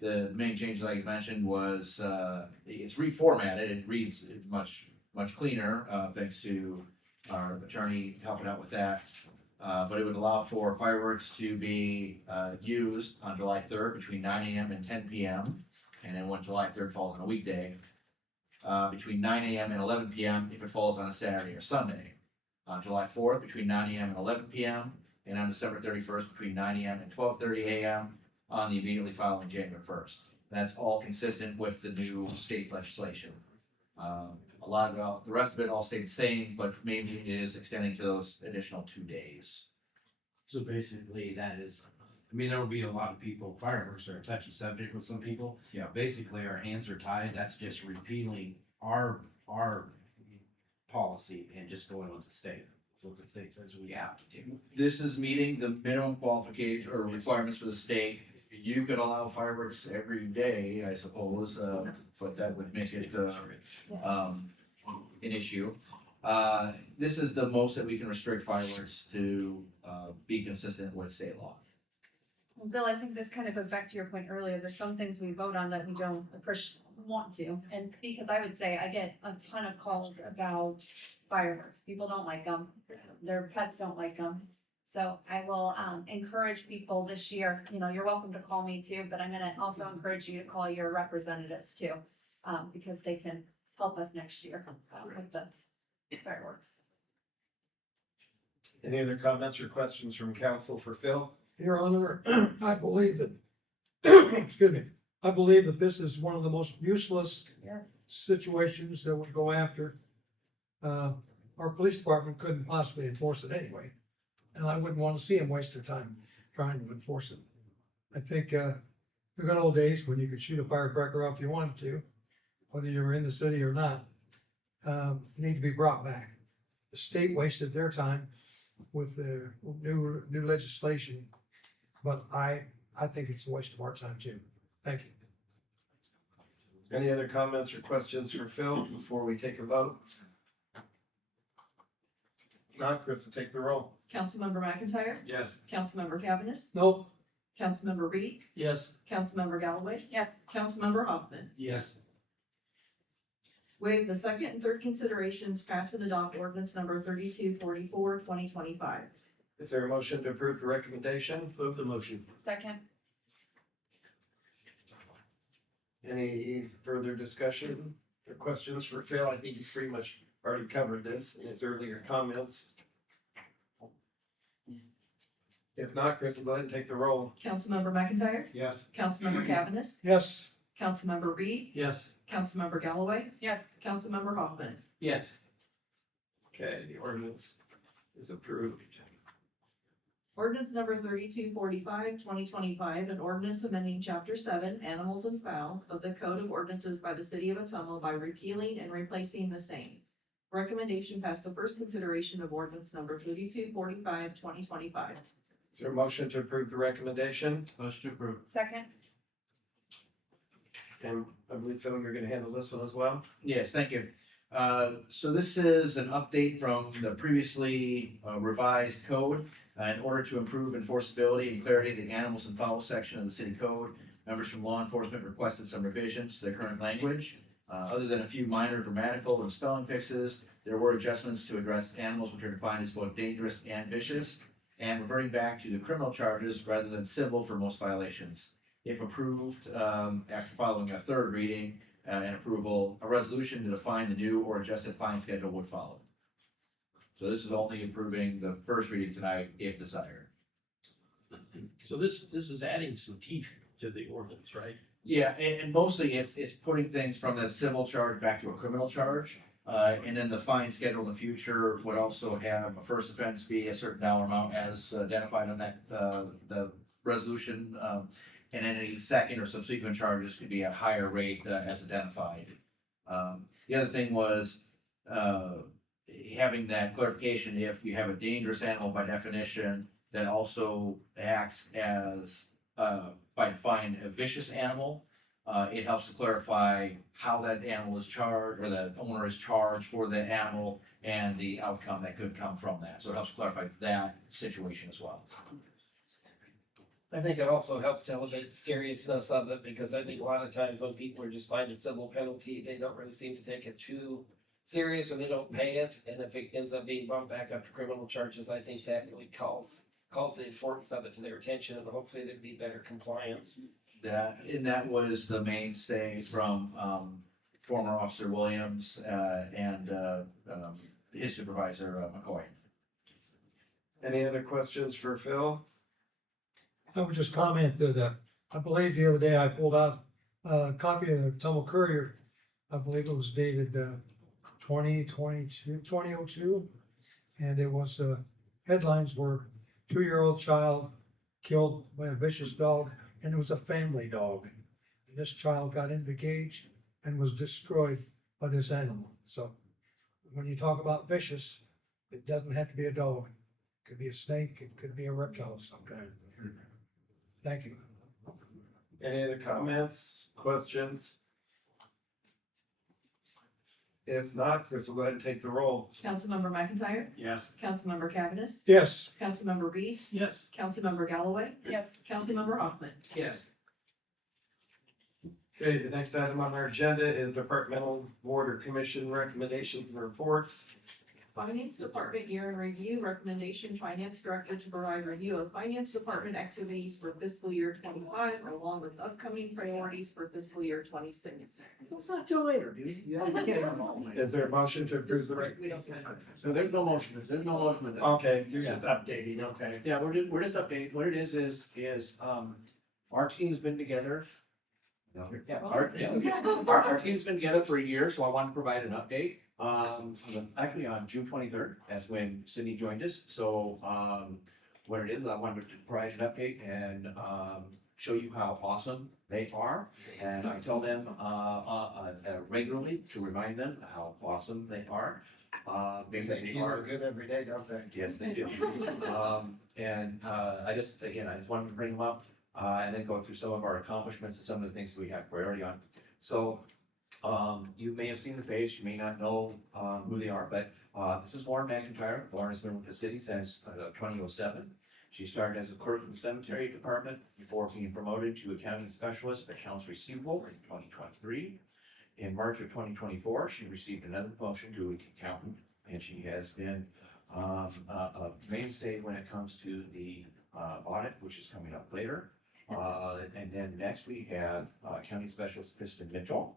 The main change, like you mentioned, was it's reformatted. It reads much cleaner thanks to our attorney helping out with that. But it would allow for fireworks to be used on July 3rd between 9 a.m. and 10 p.m. And then when July 3rd falls on a weekday, between 9 a.m. and 11 p.m. if it falls on a Saturday or Sunday. On July 4th, between 9 a.m. and 11 p.m. And on December 31st, between 9 a.m. and 12:30 a.m. on the immediately following January 1st. That's all consistent with the new state legislation. A lot of the rest of it all stayed the same, but mainly it is extending to those additional 2 days. So basically, that is, I mean, there will be a lot of people, fireworks are a touchy subject with some people. Yeah. Basically, our hands are tied. That's just repealing our policy and just going with the state. What the state says we have to do. This is meeting the minimum qualification or requirements for the state. You could allow fireworks every day, I suppose, but that would make it an issue. This is the most that we can restrict fireworks to be consistent with state law. Well, Bill, I think this kind of goes back to your point earlier. There's some things we vote on that we don't want to. And because I would say I get a ton of calls about fireworks. People don't like them. Their pets don't like them. So I will encourage people this year, you're welcome to call me too, but I'm gonna also encourage you to call your representatives too, because they can help us next year with the fireworks. Any other comments or questions from council for Phil? Your Honor, I believe that, excuse me, I believe that this is one of the most useless Yes. situations that would go after. Our police department couldn't possibly enforce it anyway, and I wouldn't want to see them waste their time trying to enforce it. I think, the good old days when you could shoot a firecracker off if you wanted to, whether you were in the city or not, need to be brought back. The state wasted their time with the new legislation, but I think it's a waste of our time too. Thank you. Any other comments or questions for Phil before we take a vote? Not, Chris will take the roll. Councilmember McIntyre? Yes. Councilmember Cavanagh? Nope. Councilmember Reed? Yes. Councilmember Galloway? Yes. Councilmember Hoffman? Yes. Waive the second and third considerations, pass and adopt ordinance number 3244, 2025. Is there a motion to approve the recommendation? Move the motion. Second. Any further discussion or questions for Phil? I think he's pretty much already covered this in his earlier comments. If not, Chris will go ahead and take the roll. Councilmember McIntyre? Yes. Councilmember Cavanagh? Yes. Councilmember Reed? Yes. Councilmember Galloway, Yes. Councilmember Hoffman. Yes. Okay, the ordinance is approved. Ordinance number 3245, 2025, an ordinance amending chapter 7, animals and fowl of the Code of Ordinances by the city of Ottumwa by repealing and replacing the same. Recommendation passed the first consideration of ordinance number 3245, 2025. Is there a motion to approve the recommendation? Motion to approve. Second. And I believe Phil, you're gonna handle this one as well? Yes, thank you. So this is an update from the previously revised code. In order to improve enforceability and clarity of the animals and fowl section of the city code, members from law enforcement requested some revisions to the current language. Other than a few minor grammatical and spelling fixes, there were adjustments to address animals which are defined as both dangerous and vicious, and reverting back to the criminal charges rather than civil for most violations. If approved, after following a third reading and approval, a resolution to define the new or adjusted fine schedule would follow. So this is only approving the first reading tonight if desired. So this is adding some teeth to the ordinance, right? Yeah, and mostly it's putting things from the civil charge back to a criminal charge. And then the fine schedule in the future would also have a first offense be a certain dollar amount as identified on that, the resolution. And then any second or subsequent charges could be a higher rate as identified. The other thing was, having that clarification, if you have a dangerous animal by definition, that also acts as, by defining a vicious animal, it helps to clarify how that animal is charged, or the owner is charged for the animal, and the outcome that could come from that. So it helps clarify that situation as well. I think it also helps to elevate the seriousness of it, because I think a lot of times when people are just fined a civil penalty, they don't really seem to take it too serious, or they don't pay it, and if it ends up being bumped back up to criminal charges, I think that really calls the importance of it to their attention, and hopefully there'd be better compliance. That was the mainstay from former Officer Williams and his supervisor McCoy. Any other questions for Phil? I would just comment that, I believe the other day I pulled out a copy of the Ottumwa Courier. I believe it was dated 2002, and it was, headlines were 2-year-old child killed by a vicious dog, and it was a family dog. And this child got into the cage and was destroyed by this animal. So when you talk about vicious, it doesn't have to be a dog. It could be a snake, it could be a reptile of some kind. Thank you. Any other comments, questions? If not, Chris will go ahead and take the roll. Councilmember McIntyre, Yes. Councilmember Cavanagh, Yes. Councilmember Reed, Yes. Councilmember Galloway, Yes. Councilmember Hoffman. Yes. Okay, the next item on our agenda is departmental board or commission recommendations and reports. Finance Department year in review, recommendation, Finance Director to provide review of Finance Department activities for fiscal year 25, along with upcoming priorities for fiscal year 26. Let's not do later, dude. Is there a motion to approve the recommendation? So there's no motion, there's no motion in this. Okay, you're just updating, okay. Yeah, we're just updating. What it is, our team's been together. Yeah, our team's been together for a year, so I wanted to provide an update. Actually on June 23rd, that's when Sydney joined us. So, what it is, I wanted to provide an update and, show you how awesome they are. And I tell them, regularly to remind them how awesome they are. Because they are good every day, don't they? Yes, they do. I just wanted to bring them up, and then go through some of our accomplishments and some of the things that we have priority on. So, you may have seen the face, you may not know, who they are, but, this is Lauren McIntyre. Lauren has been with the city since 2007. She started as a clerk in the cemetery department before being promoted to accounting specialist of accounts receivable in 2023. In March of 2024, she received another promotion to accountant, and she has been a mainstay when it comes to the audit, which is coming up later. And then next we have county specialist Kristen Mitchell.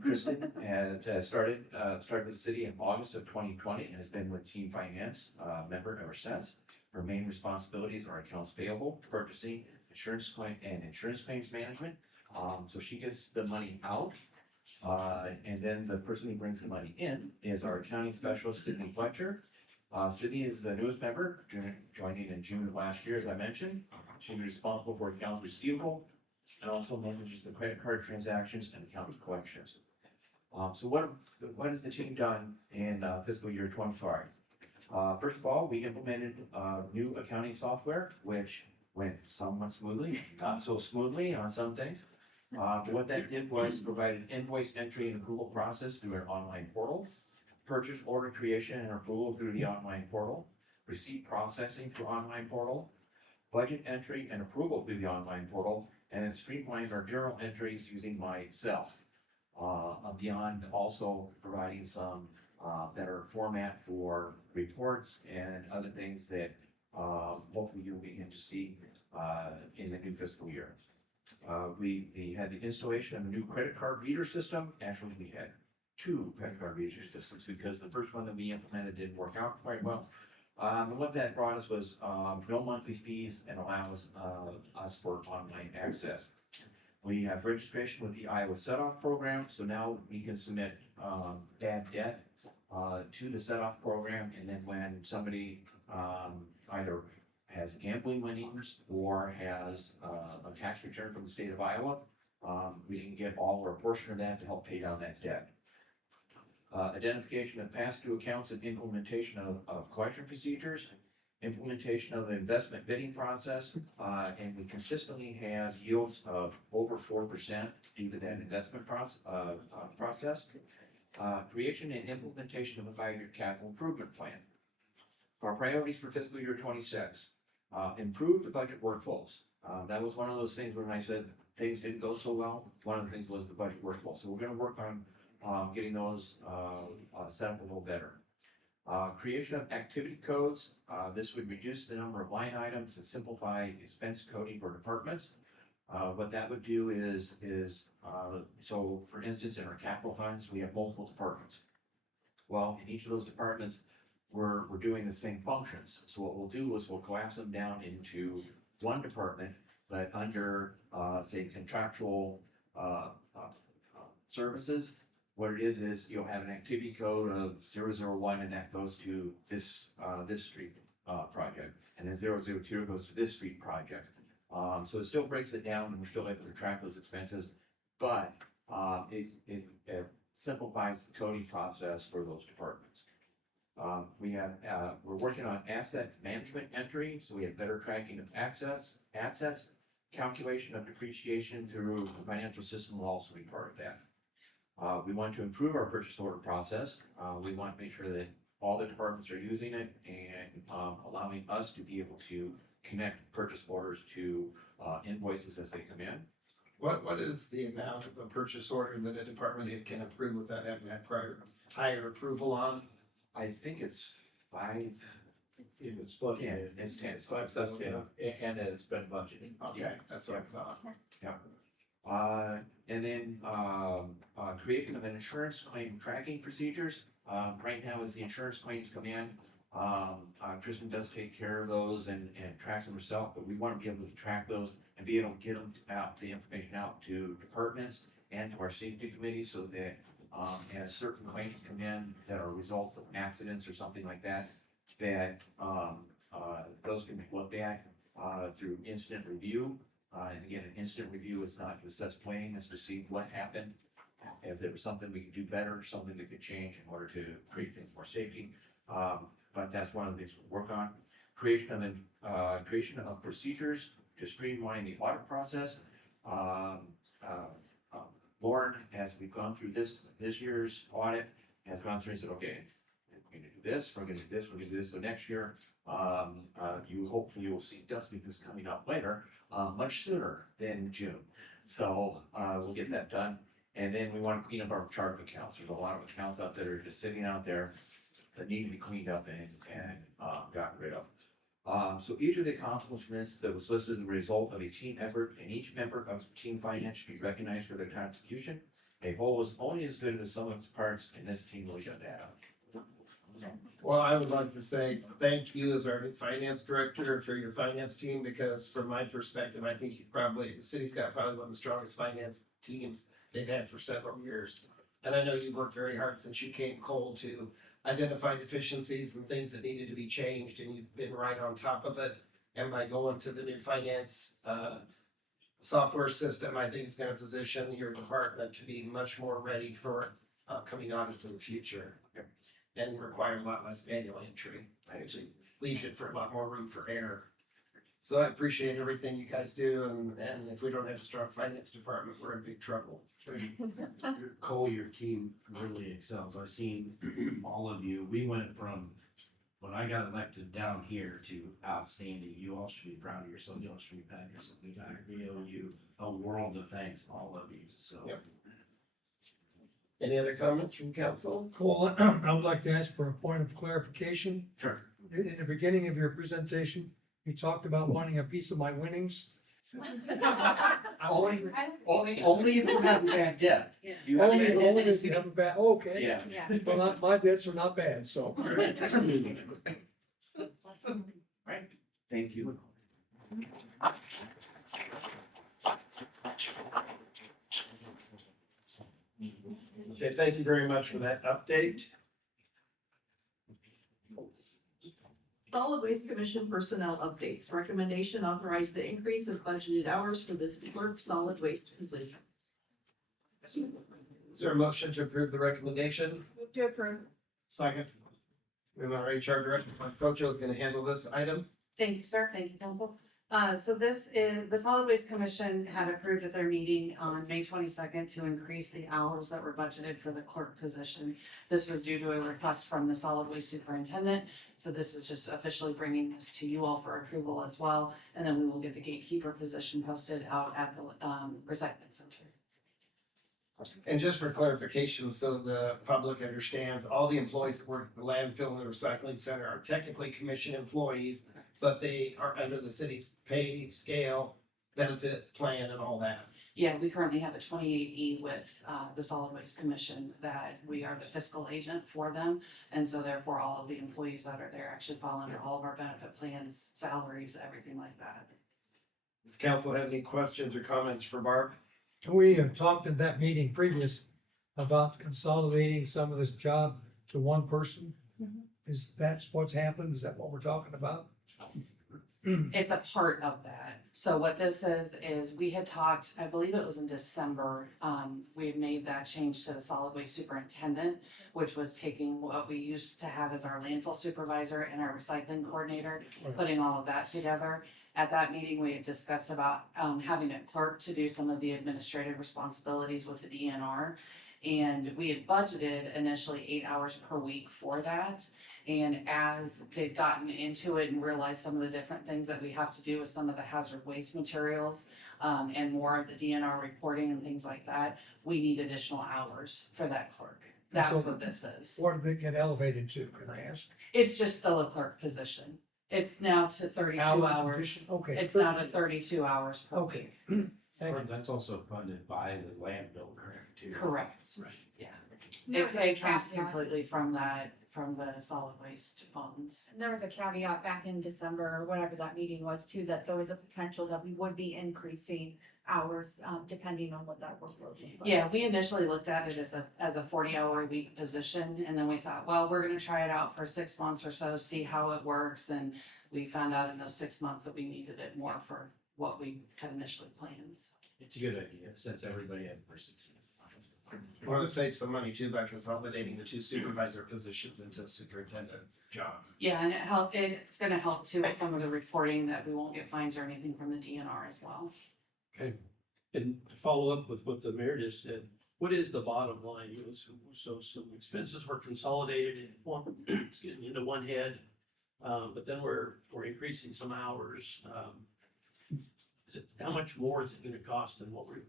Kristen has started with the city in August of 2020 and has been with Team Finance member ever since. Her main responsibilities are accounts payable, purchasing, insurance claims management, So she gets the money out. And then the person who brings the money in is our accounting specialist, Sydney Fletcher. Sydney is the newest member, joining in June of last year, as I mentioned. She's responsible for accounts receivable and also manages the credit card transactions and accounts collections. So what has the team done in fiscal year 25? First of all, we implemented new accounting software, which went somewhat smoothly, not so smoothly on some things. But what that did was provide an invoice entry and approval process through our online portal, purchase order creation and approval through the online portal, receipt processing through online portal, budget entry and approval through the online portal, and then streamlined our journal entries using My Excel. Beyond also providing some better format for reports and other things that hopefully you'll begin to see in the new fiscal year. We had the installation of a new credit card reader system. Actually, we had 2 credit card reader systems because the first one that we implemented didn't work out quite well. And what that brought us was no monthly fees and allows us for online access. We have registration with the Iowa Set-Off program, so now we can submit bad debt to the Set-Off program, and then when somebody either has gambling winnings or has a tax return from the state of Iowa, we can get all or a portion of that to help pay down that debt. Identification of past due accounts and implementation of collection procedures, implementation of the investment bidding process, and we consistently have yields of over 4% due to that investment process. Creation and implementation of a 5-year capital improvement plan. Our priorities for fiscal year 26, improve the budget workflows. That was one of those things when I said things didn't go so well. One of the things was the budget workflow. So we're gonna work on getting those set up a little better. Creation of activity codes. This would reduce the number of line items and simplify expense coding for departments. What that would do is so for instance, in our capital funds, we have multiple departments. Well, in each of those departments, we're doing the same functions. So what we'll do is we'll collapse them down into one department, but under, say, contractual services. What it is you'll have an activity code of 001 and that goes to this street project. And then 002 goes to this street project. So it still breaks it down and we're still able to track those expenses, but it simplifies the coding process for those departments. We're working on asset management entry, so we have better tracking of assets, calculation of depreciation through the financial system will also be part of that. We want to improve our purchase order process. We want to make sure that all the departments are using it and allowing us to be able to connect purchase orders to invoices as they come in. What is the amount of a purchase order that a department head can approve without having that higher approval on? I think it's 5. It's budgeted. Yeah, it's 10. It's 5, that's 10, and it's been budgeted. Okay, that's what I thought. Yeah. And then creation of an insurance claim tracking procedures. Right now, as the insurance claims come in, Kristen does take care of those and tracks them herself, but we want to be able to track those and be able to get them out, the information out to departments and to our safety committee so that as certain claims come in that are a result of accidents or something like that, that those can be looked at through incident review. And again, an incident review is not to assess blame, it's to see what happened. If there was something we could do better, something that could change in order to create things more safety. But that's one of the things we work on. Creation of procedures to streamline the audit process. Lauren, as we've gone through this year's audit, has gone through and said, okay, we're gonna do this, we're gonna do this, we're gonna do this. So next year, hopefully you will see Dusty who's coming up later, much sooner than June. So we'll get that done. And then we want to clean up our chart of accounts. There's a lot of accounts out there that are just sitting out there that need to be cleaned up and gotten rid of. So each of the accomplishments that was listed as a result of a team effort, and each member of team finance should be recognized for their contribution. A whole is only as good as the sum of its parts, and this team really got that out. Well, I would like to say thank you as our new finance director for your finance team, because from my perspective, I think the city's got probably one of the strongest finance teams they've had for several years. And I know you've worked very hard since you came cold to identify deficiencies and things that needed to be changed, and you've been right on top of it. And by going to the new finance, software system, I think it's gonna position your department to be much more ready for upcoming audits in the future. And require a lot less manual entry. Actually leaves you for a lot more room for error. So I appreciate everything you guys do, and if we don't have a strong finance department, we're in big trouble. Cole, your team really excels. I've seen all of you. We went from when I got elected down here to outstanding. You all should be proud of yourself. You all should be proud of yourself. We owe you a world of thanks, all of you. So. Yep. Any other comments from council? Cool. I would like to ask for a point of clarification. Sure. In the beginning of your presentation, you talked about wanting a piece of my winnings. Only if you have a bad debt. You have Only bad debt. if you have a bad, okay. Yeah. Well, my debts are not bad, so. Right, thank you. Okay, thank you very much for that update. Solid Waste Commission personnel updates. Recommendation authorize the increase of budgeted hours for this clerk solid waste position. Is there a motion to approve the recommendation? Move to approve. Second. And our HR director, Mike Cocho, is gonna handle this item. Thank you, sir. Thank you, council. So this is, the Solid Waste Commission had approved at their meeting on May 22nd to increase the hours that were budgeted for the clerk position. This was due to a request from the solid waste superintendent. So this is just officially bringing this to you all for approval as well. And then we will get the gatekeeper position posted out at the recycling center. And just for clarification, so the public understands, all the employees that work at the landfill and the recycling center are technically commission employees, but they are under the city's pay scale, benefit plan and all that. Yeah, we currently have a 28E with the Solid Waste Commission that we are the fiscal agent for them. And so therefore, all of the employees that are there actually fall under all of our benefit plans, salaries, everything like that. Does council have any questions or comments for Barb? We talked in that meeting previous about consolidating some of this job to one person. Is that what's happened? Is that what we're talking about? It's a part of that. So what this is we had talked, I believe it was in December, we had made that change to the solid waste superintendent, which was taking what we used to have as our landfill supervisor and our recycling coordinator, putting all of that together. At that meeting, we had discussed about having a clerk to do some of the administrative responsibilities with the DNR. And we had budgeted initially 8 hours per week for that. And as they've gotten into it and realized some of the different things that we have to do with some of the hazard waste materials, and more of the DNR reporting and things like that, we need additional hours for that clerk. That's So what this is. What did it get elevated to, can I ask? It's just still a clerk position. It's now to 32 hours. addition? Okay. It's now to 32 hours per Okay. week. Thank you. That's also funded by the landfill, correct? too? Correct. Right. Yeah. There It was a comes caveat. completely from the solid waste funds. And there was a caveat back in December, or whatever that meeting was too, that there was a potential that we would be increasing hours, depending on what that workload was. Yeah, we initially looked at it as a 40-hour a week position, and then we thought, well, we're gonna try it out for 6 months or so, see how it works, and we found out in those 6 months that we needed it more for what we had initially planned. It's a good idea, since everybody had first success. We want to save some money too by consolidating the two supervisor positions into a superintendent job. Yeah, and it's gonna help too with some of the reporting that we won't get fines or anything from the DNR as well. Okay, and to follow up with what the mayor just said, what is the bottom line? You know, so some expenses were consolidated in one, excuse me, into one head, but then we're increasing some hours. How much more is it gonna cost than what we're?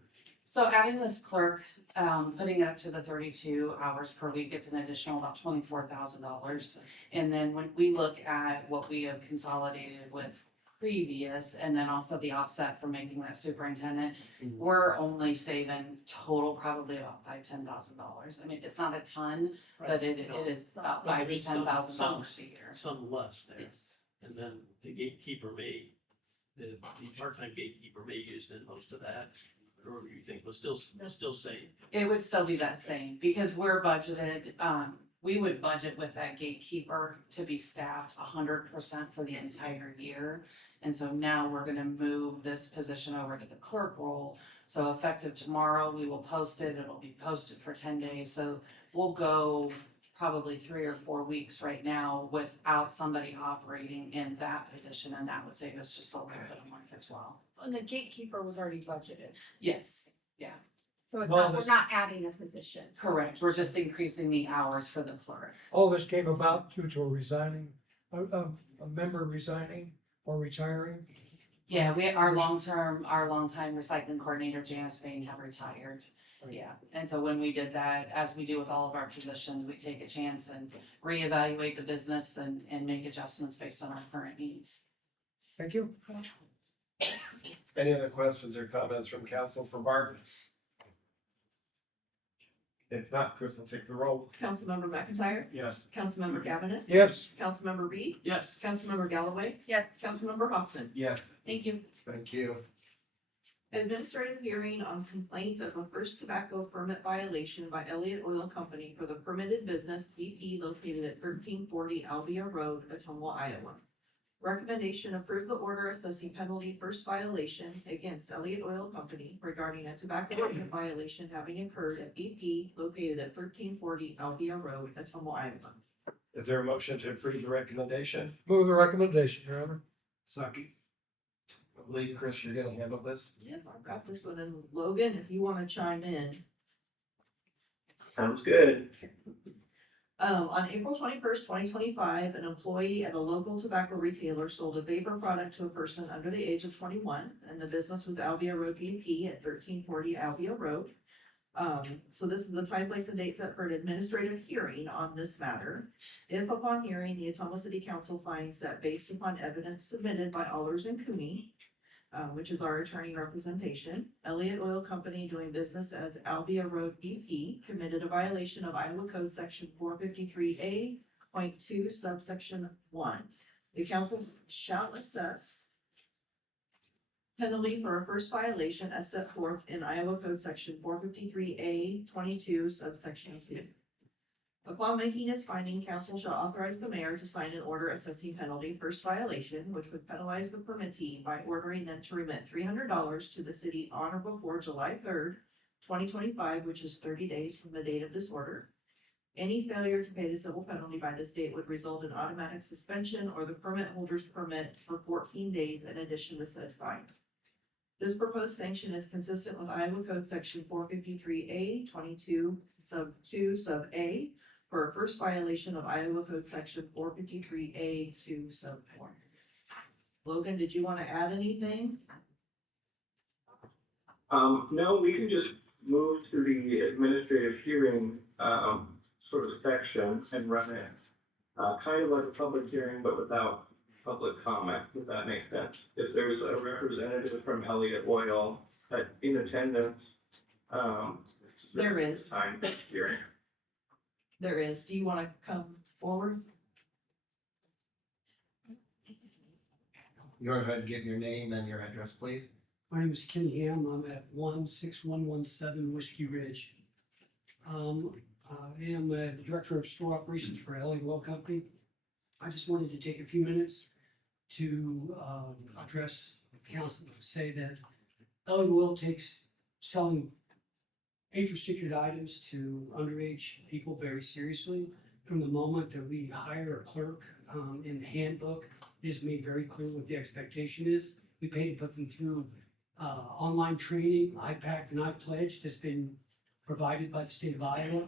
So adding this clerk, putting it up to the 32 hours per week, it's an additional about $24,000. And then when we look at what we have consolidated with previous, and then also the offset for making that superintendent, Mhm. we're only saving total probably about $10,000. I mean, it's not a ton, but it is about But there $5,000 to is some- $10,000 a year. Some less there. Yes. And then the gatekeeper the part-time gatekeeper may use in most of that, or you think we'll still save. It would still be that same, because we're budgeted, we would budget with that gatekeeper to be staffed 100% for the entire year. And so now we're gonna move this position over to the clerk role. So effective tomorrow, we will post it, it'll be posted for 10 days, so we'll go probably 3 or 4 weeks right now without somebody operating in that position, and that would save us just a little bit of money as well. And the gatekeeper was already budgeted, Yes, so it's No, not, we're this- not adding a position. correct, we're just increasing the hours for the clerk. All this came about due to a member resigning or retiring. Yeah, our long-time recycling coordinator, Janice Bain, have retired. Yeah, and so when we did that, as we do with all of our positions, we take a chance and reevaluate the business and make adjustments based on our current needs. Thank you. Any other questions or comments from council for Barb? If not, Chris will take the roll. Councilmember McIntyre, Yes. Councilmember Cavanagh. Yes. Councilmember Reed, Yes. Councilmember Galloway, Yes, Councilmember Hoffman. Yes. thank you. Thank you. Administrative hearing on complaint of a first tobacco permit violation by Elliott Oil Company for the permitted business BP located at 1340 Albia Road, Ottumwa, Iowa. Recommendation: approve the order assessing penalty first violation against Elliott Oil Company regarding a tobacco permit violation having occurred at BP located at 1340 Albia Road, Ottumwa, Iowa. Is there a motion to approve the recommendation? Move the recommendation, Your Honor. Second. I believe, Chris, you're gonna handle this. Yep, I've got this one, and Logan, if you wanna chime in. Sounds good. On April 21st, 2025, an employee at a local tobacco retailer sold a vapor product to a person under the age of 21, and the business was Albia Road BP at 1340 Albia Road. So this is the time, place, and date set for an administrative hearing on this matter. If upon hearing, the Ottumwa City Council finds that based upon evidence submitted by Allers and Cooney, which is our attorney representation, Elliott Oil Company doing business as Albia Road BP committed a violation of Iowa Code Section 453A.2 subsection 1. The council shall assess penalty for a first violation as set forth in Iowa Code Section 453A.22 subsection 2. Upon making its finding, council shall authorize the mayor to sign an order assessing penalty first violation, which would penalize the permittee by ordering them to remit $300 to the city on or before July 3rd, 2025, which is 30 days from the date of this order. Any failure to pay the civil penalty by this date would result in automatic suspension or the permit holder's permit for 14 days in addition to said fine. This proposed sanction is consistent with Iowa Code Section 453A.22 sub 2 sub A for a first violation of Iowa Code Section 453A.2 sub 4. Logan, did you want to add anything? No, we can just move to the administrative hearing, sort of section and run it, kind of like a public hearing, but without public comment, if that makes sense. If there's a representative from Elliott Oil in attendance, There is. time for the hearing. There is. Do you want to come forward? Go ahead and give your name and your address, please. My name is Ken Ham. I'm at 16117 Whiskey Ridge. I am the Director of Store Operations for Elliott Oil Company. I just wanted to take a few minutes to address the council to say that Elliott Oil takes selling age-restricted items to underage people very seriously. From the moment that we hire a clerk in the handbook, it is made very clear what the expectation is. We pay to put them through online training, IPAC and iPledge that's been provided by the state of Iowa.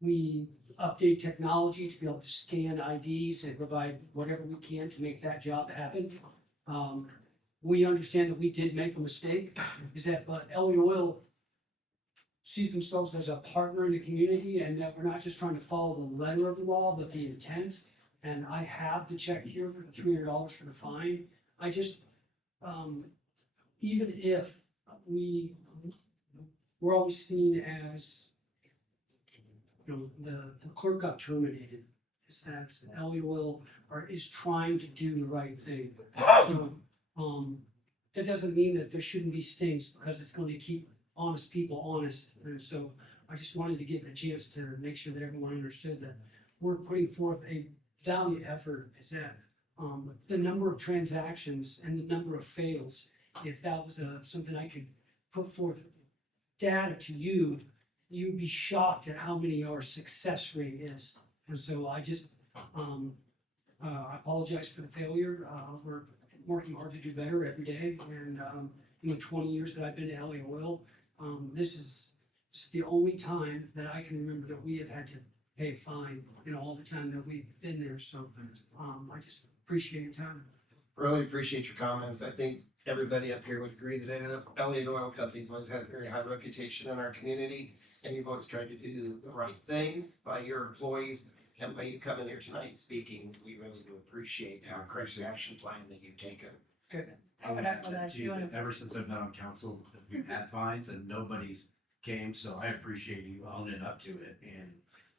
We update technology to be able to scan IDs and provide whatever we can to make that job happen. We understand that we did make a mistake, is that but Elliott Oil sees themselves as a partner in the community and that we're not just trying to follow the letter of the law, but the intent. And I have the check here for the $300 for the fine. I just, even if we're always seen as, the clerk got terminated, is that Ellie is trying to do the right thing. So, that doesn't mean that there shouldn't be stings, because it's going to keep honest people honest. And so I just wanted to give it a chance to make sure that everyone understood that we're putting forth a valiant effort. Is that the number of transactions and the number of fails, if that was something I could put forth data to you, you'd be shocked at how many our success rate is. And so I just, I apologize for the failure. We're working hard to do better every day. And in the 20 years that I've been at LA Oil, this is the only time that I can remember that we have had to pay a fine, all the time that we've been there. So I just appreciate your time. Really appreciate your comments. I think everybody up here would agree that Elliott Oil Company's always had a very high reputation in our community, and you've always tried to do the right thing by your employees, and by you coming here tonight speaking, we really do appreciate our corrective action plan that you've taken. Good. I would echo that too. And Ever since I've been on council, we've had fines and nobody's came, so I appreciate you owning up to it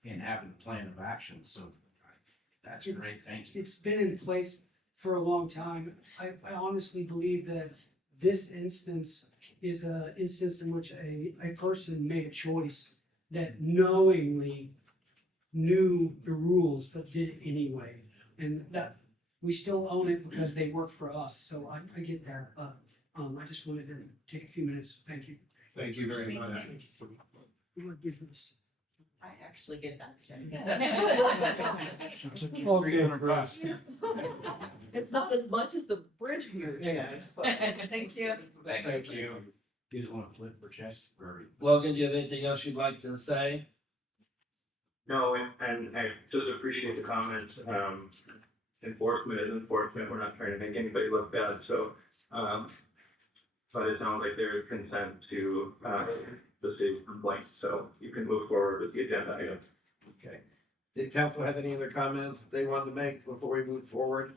and having a plan of action, so that's great, thank you. It's been in place for a long time. I honestly believe that this instance is an instance in which a person made a choice that knowingly knew the rules but did it anyway. And that we still own it because they work for us. So I get that, but I just wanted to take a few minutes. Thank you. Thank you very much. Your business. I actually get that. It's not as much as the bridge we were Yeah. Thank you. Thank you. You just wanna flip for checks or? Logan, do you have anything else you'd like to say? No, and I just appreciate the comments. Enforcement is enforcement. We're not trying to make anybody look bad, so, but it sounds like there is consent to, the city's complaint, so you can move forward with the agenda item. Okay. Did council have any other comments they wanted to make before we move forward?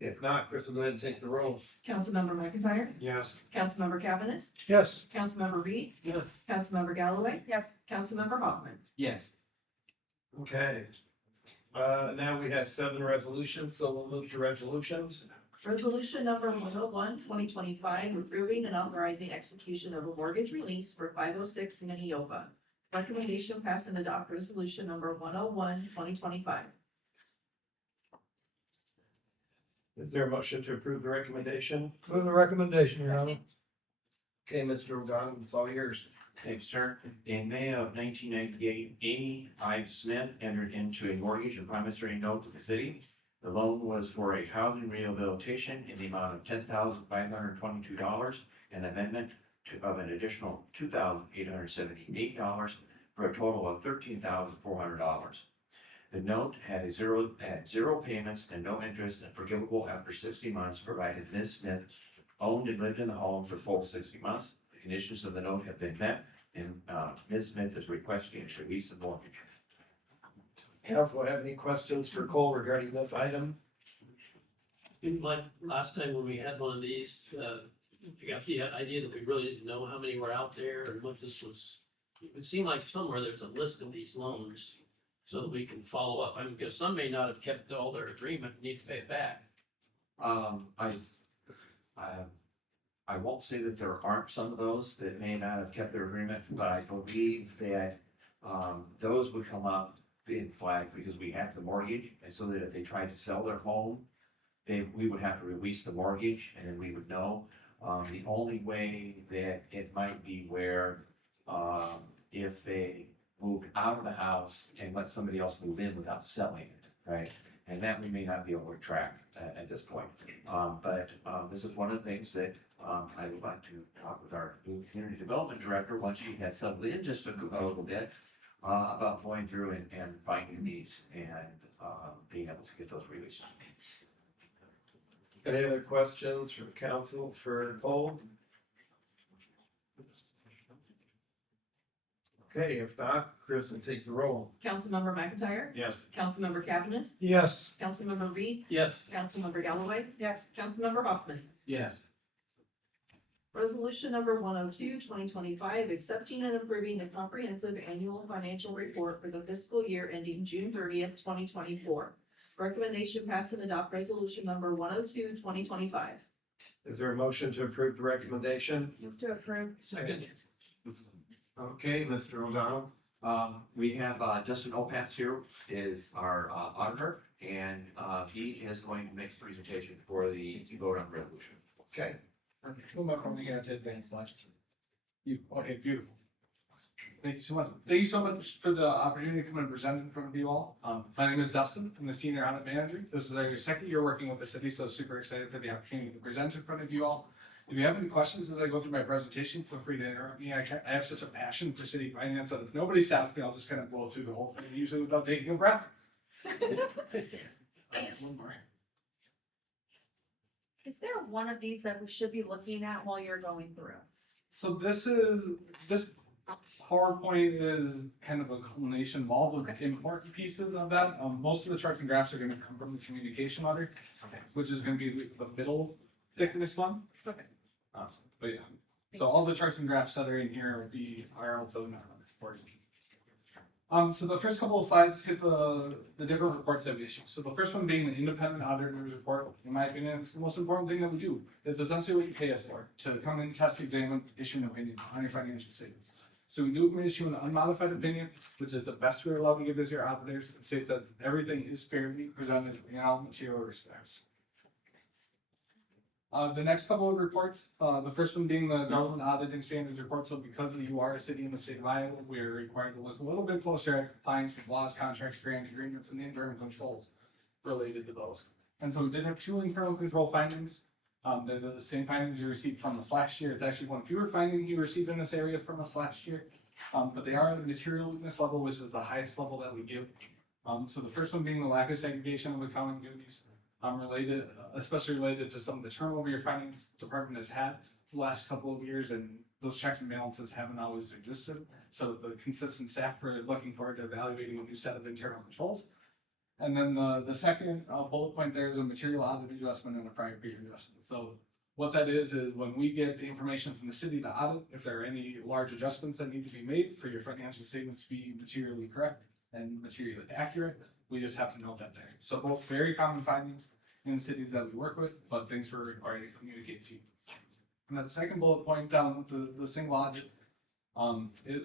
If not, Chris will go ahead and take the roll. Councilmember McIntyre, Yes. Councilmember Cavanagh, Yes. Councilmember Reed, Yes. Councilmember Galloway, Yes. Councilmember Hoffman. Yes. Okay. Now we have 7 resolutions, so we'll move to resolutions. Resolution number 101, 2025, approving and authorizing execution of a mortgage release for 506 Minneopa. Recommendation pass and adopt resolution number 101, 2025. Is there a motion to approve the recommendation? Move the recommendation, Your Honor. Okay, Mr. O'Donnell, it's all yours. Thank you, sir. In May of 1998, Amy I. Smith entered into a mortgage and promissory note with the city. The loan was for a housing rehabilitation in the amount of $10,522 and amendment of an additional $2,878 for a total of $13,400. The note had zero payments and no interest and forgivable after 60 months, provided Ms. Smith owned and lived in the home for full 60 months. The conditions of the note have been met, and Ms. Smith is requesting to release the mortgage. Does council have any questions for Cole regarding this item? Like last time when we had one of these, I got the idea that we really didn't know how many were out there and what this was. It would seem like somewhere there's a list of these loans so that we can follow up. I mean, because some may not have kept all their agreement, and need to pay it back. I won't say that there aren't some of those that may not have kept their agreement, but I believe that those would come up being flagged because we have the mortgage, and so that if they tried to sell their home, we would have to release the mortgage, and then we would know. The only way that it might be where if they moved out of the house and let somebody else move in without selling it, right? And that we may not be able to track at this point. But this is one of the things that I would like to talk with our new community development director, once she has settled in just a little bit, about going through and finding these and being able to get those released. Any other questions from council for Cole? Okay, if not, Chris will take the roll. Councilmember McIntyre. Yes. Councilmember Cavanagh. Yes. Councilmember Reed. Yes. Councilmember Galloway. Yes. Councilmember Hoffman. Yes. Resolution number 102, 2025, accepting and approving the comprehensive annual financial report for the fiscal year ending June 30th, 2024. Recommendation pass and adopt resolution number 102, 2025. Is there a motion to approve the recommendation? Move to approve. Second. Okay, Mr. O'Donnell. We have Justin Opass here is our auditor, and he is going to make a presentation for the vote on resolution. Okay. Who am I probably gonna advance slides? You, okay, beautiful. Thank you so much. Thank you so much for the opportunity to come and present in front of you all. My name is Dustin. I'm the senior audit manager. This is our second year working with the city, so super excited for the opportunity to present in front of you all. If you have any questions as I go through my presentation, feel free to interrupt me. I have such a passion for city finance that if nobody stops me, I'll just kind of blow through the whole thing, usually without taking a breath. One more. Is there one of these that we should be looking at while you're going through? So this PowerPoint is kind of a culmination of all the important pieces of that. Most of the charts and graphs are gonna come from the communication letter, which is gonna be the middle thickness one. Okay. But yeah, so all the charts and graphs that are in here are also not important. So the first couple of slides hit the different reports that we issue. So the first one being the independent auditor's report, in my opinion, it's the most important thing that we do. It's essentially what you pay us for, to come in, test, examine, issue an opinion on your financial statements. So we issue an unmodified opinion, which is the best we're allowed to give as your auditors. It states that everything is fairly presented in all material respects. The next couple of reports, the first one being the government auditing standards report. So because you are a city in the state of Iowa, we're required to look a little bit closer at compliance with laws, contracts, grant agreements, and the internal controls related to those. And so we did have 2 internal control findings. They're the same findings you received from us last year. It's actually one fewer finding you received in this area from us last year. But they are at the material weakness level, which is the highest level that we give. So the first one being the lack of segregation of accounting duties. Especially related to some of the turnover your finance department has had the last couple of years, and those checks and balances haven't always existed. So the consistent staff are looking forward to evaluating a new set of internal controls. And then the second bullet point there is a material audit adjustment and a prior period adjustment. So what that is when we get the information from the city to audit, if there are any large adjustments that need to be made for your financial statements to be materially correct and materially accurate, we just have to note that there. So both very common findings in cities that we work with, but things we're required to communicate to you. And then the second bullet point down, the single audit.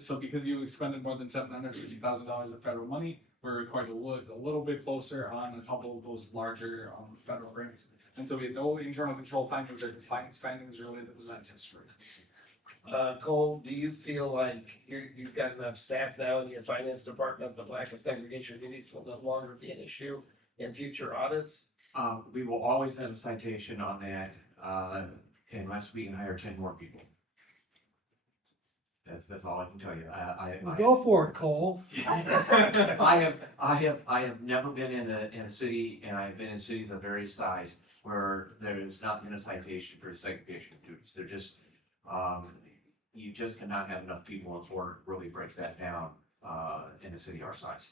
So because you expended more than $750,000 of federal money, we're required to look a little bit closer on a couple of those larger federal grants. And so we had no internal control findings or compliance findings related to that test rate. Cole, do you feel like you've got enough staff now in your finance department that lack of segregation duties will no longer be an issue in future audits? We will always have a citation on that, unless we can hire 10 more people. That's all I can tell you. Go for it, Cole. I have never been in a city, and I've been in cities of various size where there's not been a citation for segregation of duties. They're just, you just cannot have enough people in order to really break that down, in a city our size.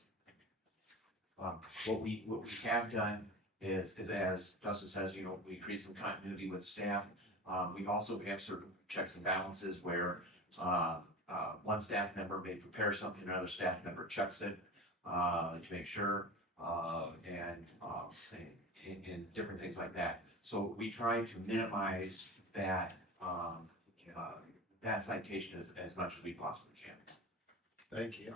What we have done is as Dustin says, we create some continuity with staff. We also have certain checks and balances where one staff member may prepare something, another staff member checks it to make sure, and different things like that. So we try to minimize that that citation as much as we possibly can. Thank you.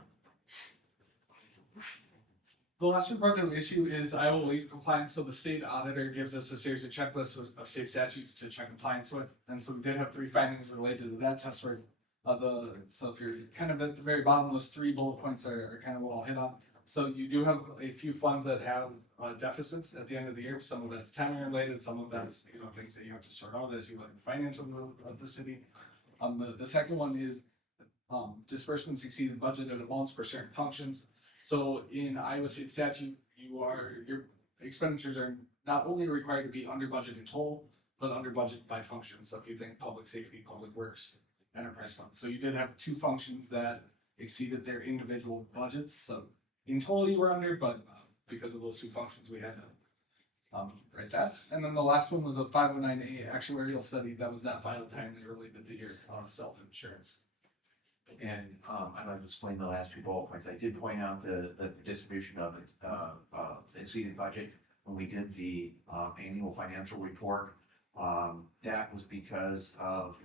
The last report that we issue is Iowa legal compliance. So the state auditor gives us a series of checklists of state statutes to check compliance with. And so we did have 3 findings related to that test rate. So if you're kind of at the very bottom, those 3 bullet points are kind of what I'll hit on. So you do have a few funds that have deficits at the end of the year. Some of that's timing related, some of that's things that you have to sort out as you look at the financial of the city. The second one is disbursements exceeded budgeted amounts for certain functions. So in Iowa state statute, your expenditures are not only required to be under budget in total, but under budget by function. So if you think public safety, public works, enterprise funds. So you did have 2 functions that exceeded their individual budgets, so in total you were under, but because of those two functions, we had to write that. And then the last one was a 509A actuarial study that was not final timely related to your self-insurance. And I'd like to explain the last two bullet points. I did point out the distribution of the exceeded budget when we did the annual financial report. That was because of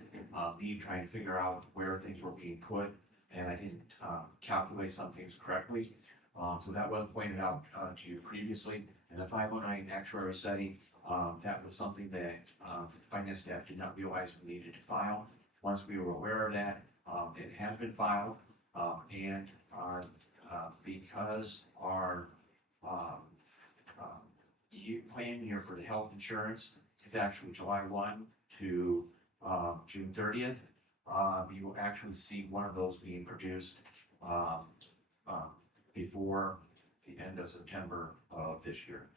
me trying to figure out where things were being put, and I didn't calculate some things correctly. So that was pointed out to you previously. And the 509 actuarial study, that was something that finance staff did not realize we needed to file. Once we were aware of that, it has been filed, and because our plan year for the health insurance is actually July 1 to June 30th, you will actually see one of those being produced before the end of September of this year.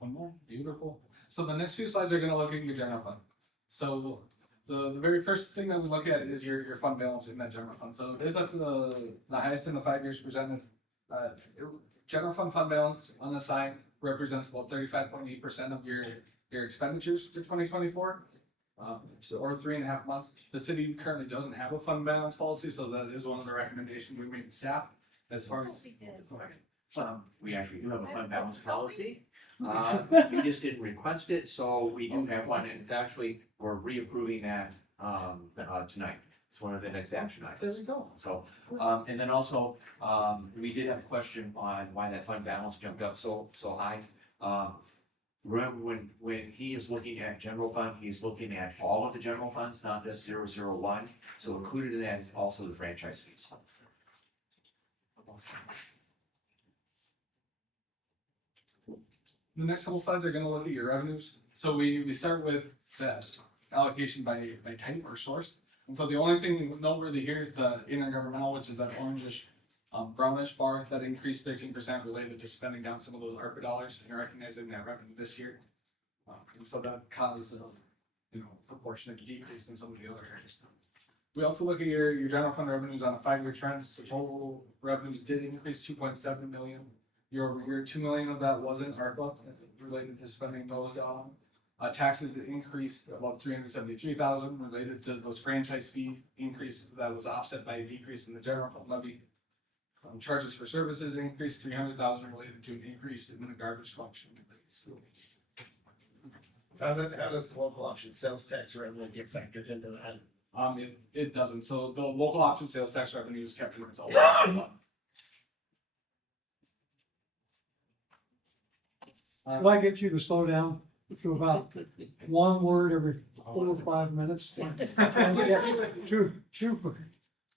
One more, beautiful. So the next few slides are gonna look at your general fund. So the very first thing that we look at is your fund balance in that general fund. So it is at the highest in the 5 years presented. General fund balance unassigned represents about 35.8% of your expenditures for 2024. Or 3.5 months. The city currently doesn't have a fund balance policy, so that is one of the recommendations we made to staff as far as. We actually do have a fund balance policy. You just didn't request it, so we do have one, and it's actually, we're reapproving that tonight. It's one of the next action items. There we go. So, and then also, we did have a question on why that fund balance jumped up so high. Remember when he is looking at general fund, he's looking at all of the general funds, not just 001. So included in that is also the franchise fees. The next couple slides are gonna look at your revenues. So we start with the allocation by type or source. And so the only thing noteworthy here is the intergovernmental, which is that orangish, brownish bar that increased 13% related to spending down some of those ARPA dollars and recognizing that revenue this year. And so that caused a proportionate decrease in some of the other areas. We also look at your general fund revenues on a 5-year trend. So total revenues did increase 2.7 million year over year. 2 million of that wasn't ARPA related to spending those down. Taxes increased about 373,000 related to those franchise fee increases that was offset by a decrease in the general fund levy. Charges for services increased 300,000 related to an increase in the garbage collection rates. How does the local option sales tax revenue get factored into that? It doesn't. So the local option sales tax revenue is kept in its own. Could I get you to slow down to about one word every 4 or 5 minutes?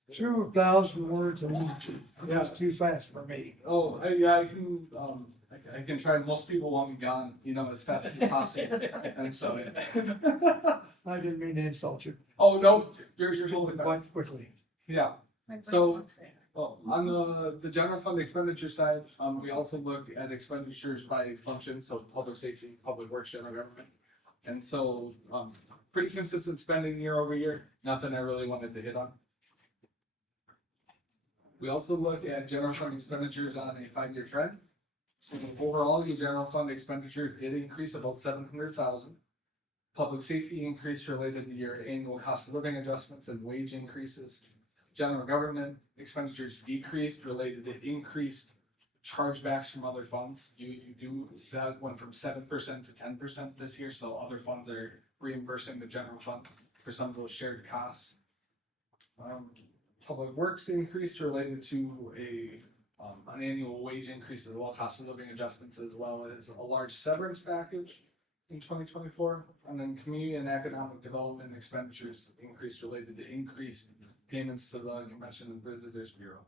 2,000 words a minute. That's too fast for me. Oh, yeah, I can try. Most people want me gone, as fast as possible. And so, I didn't mean to insult you. Oh, no, you're totally fine. Quite quickly. Yeah. So, on the general fund expenditure side, we also look at expenditures by function, so public safety, public works, general government. And so, pretty consistent spending year over year, nothing I really wanted to hit on. We also look at general fund expenditures on a 5-year trend. So overall, your general fund expenditures did increase about 700,000. Public safety increase related to your annual cost of living adjustments and wage increases. General government expenditures decreased related to increased chargebacks from other funds. That went from 7% to 10% this year, so other funds are reimbursing the general fund for some of those shared costs. Public works increased related to an annual wage increase as well, cost of living adjustments, as well as a large severance package in 2024. And then community and economic development expenditures increased related to increased payments to the Convention and Visitors Bureau.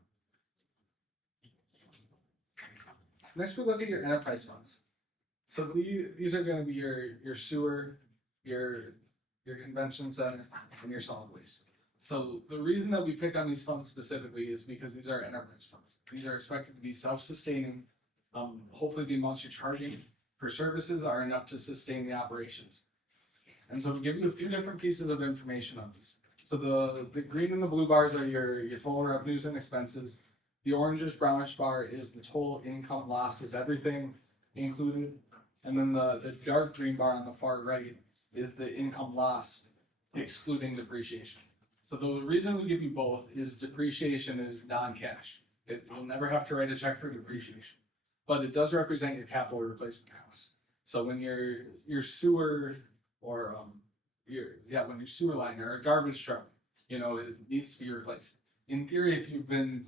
Next, we look at your enterprise funds. So these are going to be your sewer, your convention center, and your solid waste. So the reason that we pick on these funds specifically is because these are enterprise funds. These are expected to be self-sustaining. Hopefully the amounts you're charging for services are enough to sustain the operations. And so we give you a few different pieces of information on these. So the green and the blue bars are your total revenues and expenses. The orangish brownish bar is the total income loss of everything included. And then the dark green bar on the far right is the income loss excluding depreciation. So the reason we give you both is depreciation is non-cash. You'll never have to write a check for depreciation, but it does represent your capital replacement costs. So when your sewer or when your sewer line or a garbage truck, it needs to be replaced. In theory, if you've been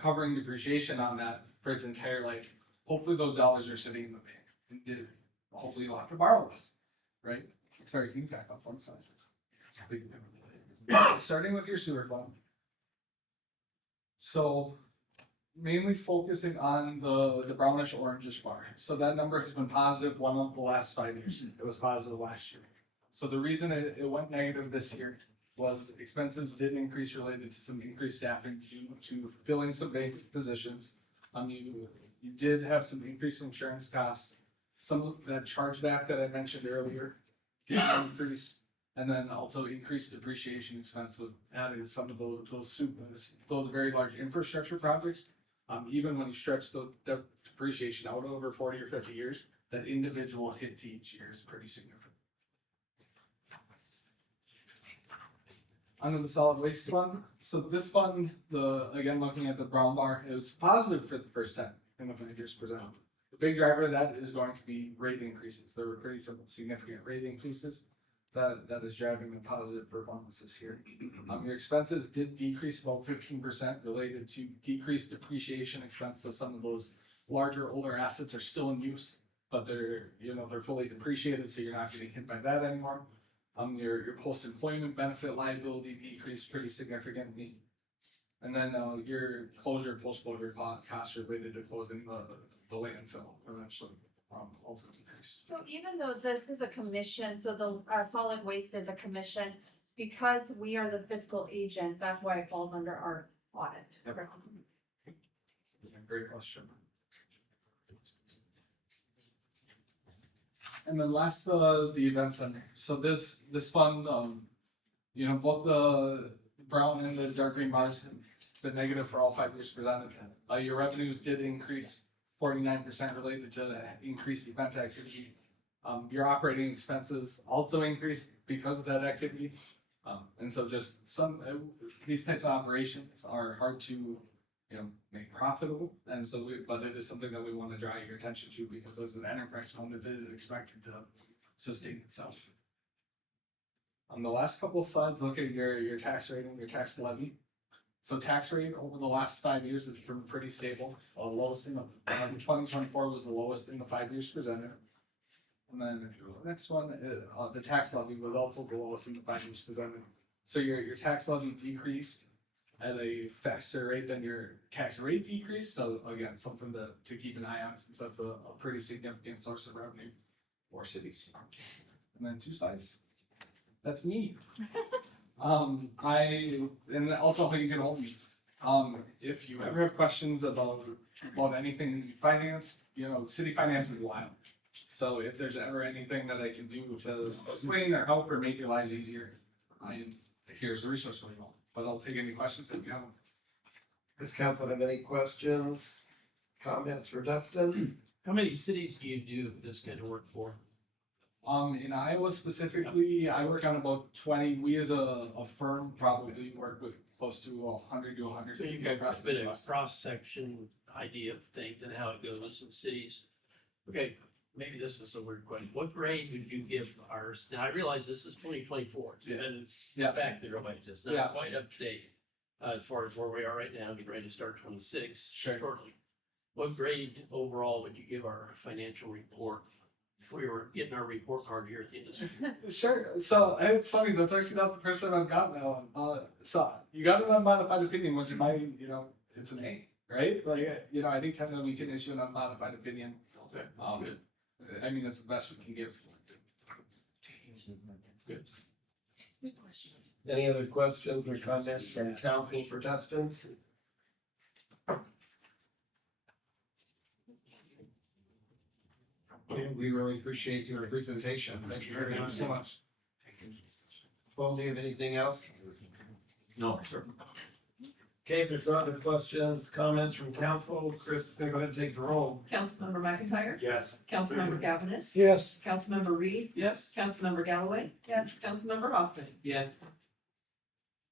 covering depreciation on that for its entire life, hopefully those dollars are sitting in the bank. And hopefully you'll have to borrow less, right? Sorry, can you back up one side? Starting with your sewer fund. So mainly focusing on the brownish orangish bar. So that number has been positive one of the last 5 years. It was positive last year. So the reason it went negative this year was expenses did increase related to some increased staffing due to filling some vacant positions. You did have some increased insurance costs. Some of that chargeback that I mentioned earlier did increase, and then also increased depreciation expense with adding some of those very large infrastructure projects. Even when you stretch the depreciation out over 40 or 50 years, that individual hit to each year is pretty significant. Under the solid waste fund, so this fund, again looking at the brown bar, it was positive for the first time in the 5 years presented. The big driver of that is going to be rate increases. There were pretty significant rate increases that is driving the positive performance this year. Your expenses did decrease about 15% related to decreased depreciation expense. So some of those larger, older assets are still in use, but they're fully depreciated, so you're not getting hit by that anymore. Your post-employment benefit liability decreased pretty significantly. And then your post-closure costs related to closing the landfill eventually also decreased. So even though this is a commission, so the solid waste is a commission, because we are the fiscal agent, that's why it falls under our audit. Yep. Great question. And then last, the event center. So this fund, both the brown and the dark green bars have been negative for all 5 years presented. Your revenues did increase 49% related to increased event activity. Your operating expenses also increased because of that activity. And so just these types of operations are hard to make profitable. And so but it is something that we want to draw your attention to, because as an enterprise fund, it is expected to sustain itself. On the last couple of slides, look at your tax rate and your tax levy. So tax rate over the last 5 years has been pretty stable. The lowest in 2024 was the lowest in the 5 years presented. And then if you go to the next one, the tax levy was also the lowest in the 5 years presented. So your tax levy decreased at a faster rate than your tax rate decreased. So again, something to keep an eye on, since that's a pretty significant source of revenue for cities. And then 2 slides. That's me. And also how you can hold me. If you ever have questions about anything in finance, city finance is wild. So if there's ever anything that I can do to explain or help or make your lives easier, here's the resource for you all. But I'll take any questions if you have them. Does council have any questions, comments for Dustin? How many cities do you do this kind of work for? In Iowa specifically, I work on about 20. We as a firm probably work with close to 100 to 100. So you've got a bit of a cross-section idea of things and how it goes in cities. Okay, maybe this is a weird question. What grade would you give ours? Now, I realize this is 2024. Yeah. And Yeah. back there, it's just not quite up to date as far as where we are right now, getting ready to start 26 shortly. What grade overall would you give our financial report if we were getting our report card here at the end of the year? Sure. So it's funny. That's actually not the first time I've gotten that one. So you got an unmodified opinion, which might, it's an A, right? Like, I think technically we can issue an unmodified opinion. Okay. Good. I mean, that's the best we can give. Good. Any other questions or comments from council for Dustin? We really appreciate your presentation. Thank you very much so much. Paul, do you have anything else? No, sir. Okay, if there's no other questions, comments from council, Chris is gonna go ahead and take the roll. Councilmember McIntyre? Yes. Councilmember Cavanagh? Yes. Councilmember Reed? Yes. Councilmember Galloway? Yes. Councilmember Hoffman? Yes.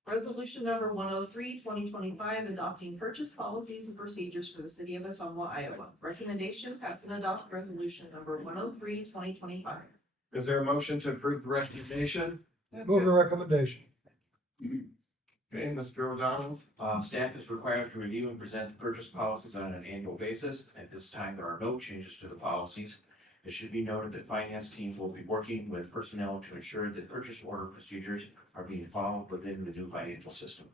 Resolution number 103, 2025, adopting purchase policies and procedures for the city of Ottumwa, Iowa. Recommendation, pass and adopt resolution number 103, 2025. Is there a motion to approve the recommendation? Move the recommendation. Okay, Mr. O'Donnell? Staff is required to review and present the purchase policies on an annual basis. At this time, there are no changes to the policies. It should be noted that finance team will be working with personnel to ensure that purchase order procedures are being followed within the new financial system.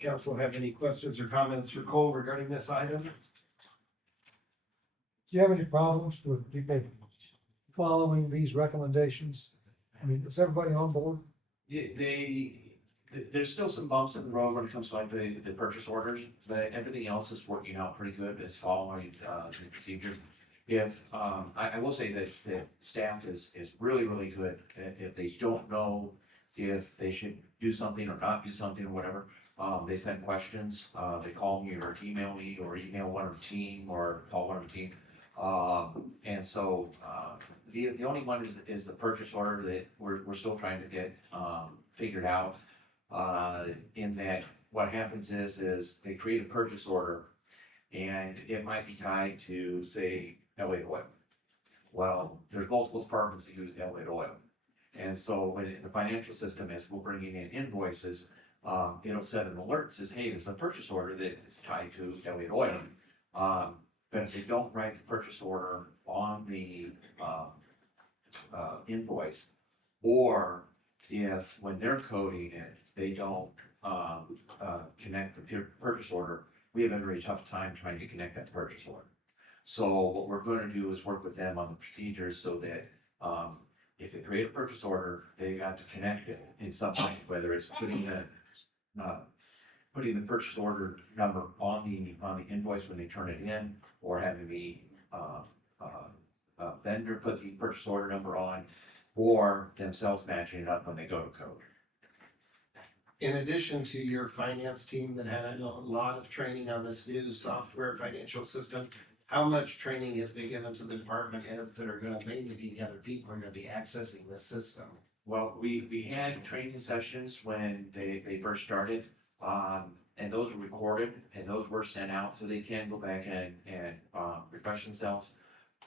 Council have any questions or comments for Cole regarding this item? Do you have any problems with people following these recommendations? I mean, is everybody on board? There's still some bumps in the road when it comes to like the purchase orders, but everything else is working out pretty good as following the procedure. I will say that staff is really, really good. If they don't know if they should do something or not do something or whatever, they send questions, they call me or email me or email one of the team or call one of the team. And so, the only one is the purchase order that we're still trying to get, figured out. In that what happens is they create a purchase order and it might be tied to, say, Elliott Oil. Well, there's multiple departments that use Elliott Oil. And so when the financial system, as we're bringing in invoices, it'll set an alert, says, hey, there's a purchase order that is tied to Elliott Oil. But if they don't write the purchase order on the invoice, or if when they're coding it, they don't connect the purchase order, we have a very tough time trying to connect that purchase order. So what we're going to do is work with them on the procedures so that if they create a purchase order, they've got to connect it in some way, whether it's putting the purchase order number on the invoice when they turn it in, or having the vendor put the purchase order number on, or themselves matching it up when they go to code. In addition to your finance team that had a lot of training on this new software financial system, how much training has been given to the department heads that are gonna mainly be the other people who are gonna be accessing this system? Well, we had training sessions when they first started, and those were recorded and those were sent out so they can go back and refresh themselves.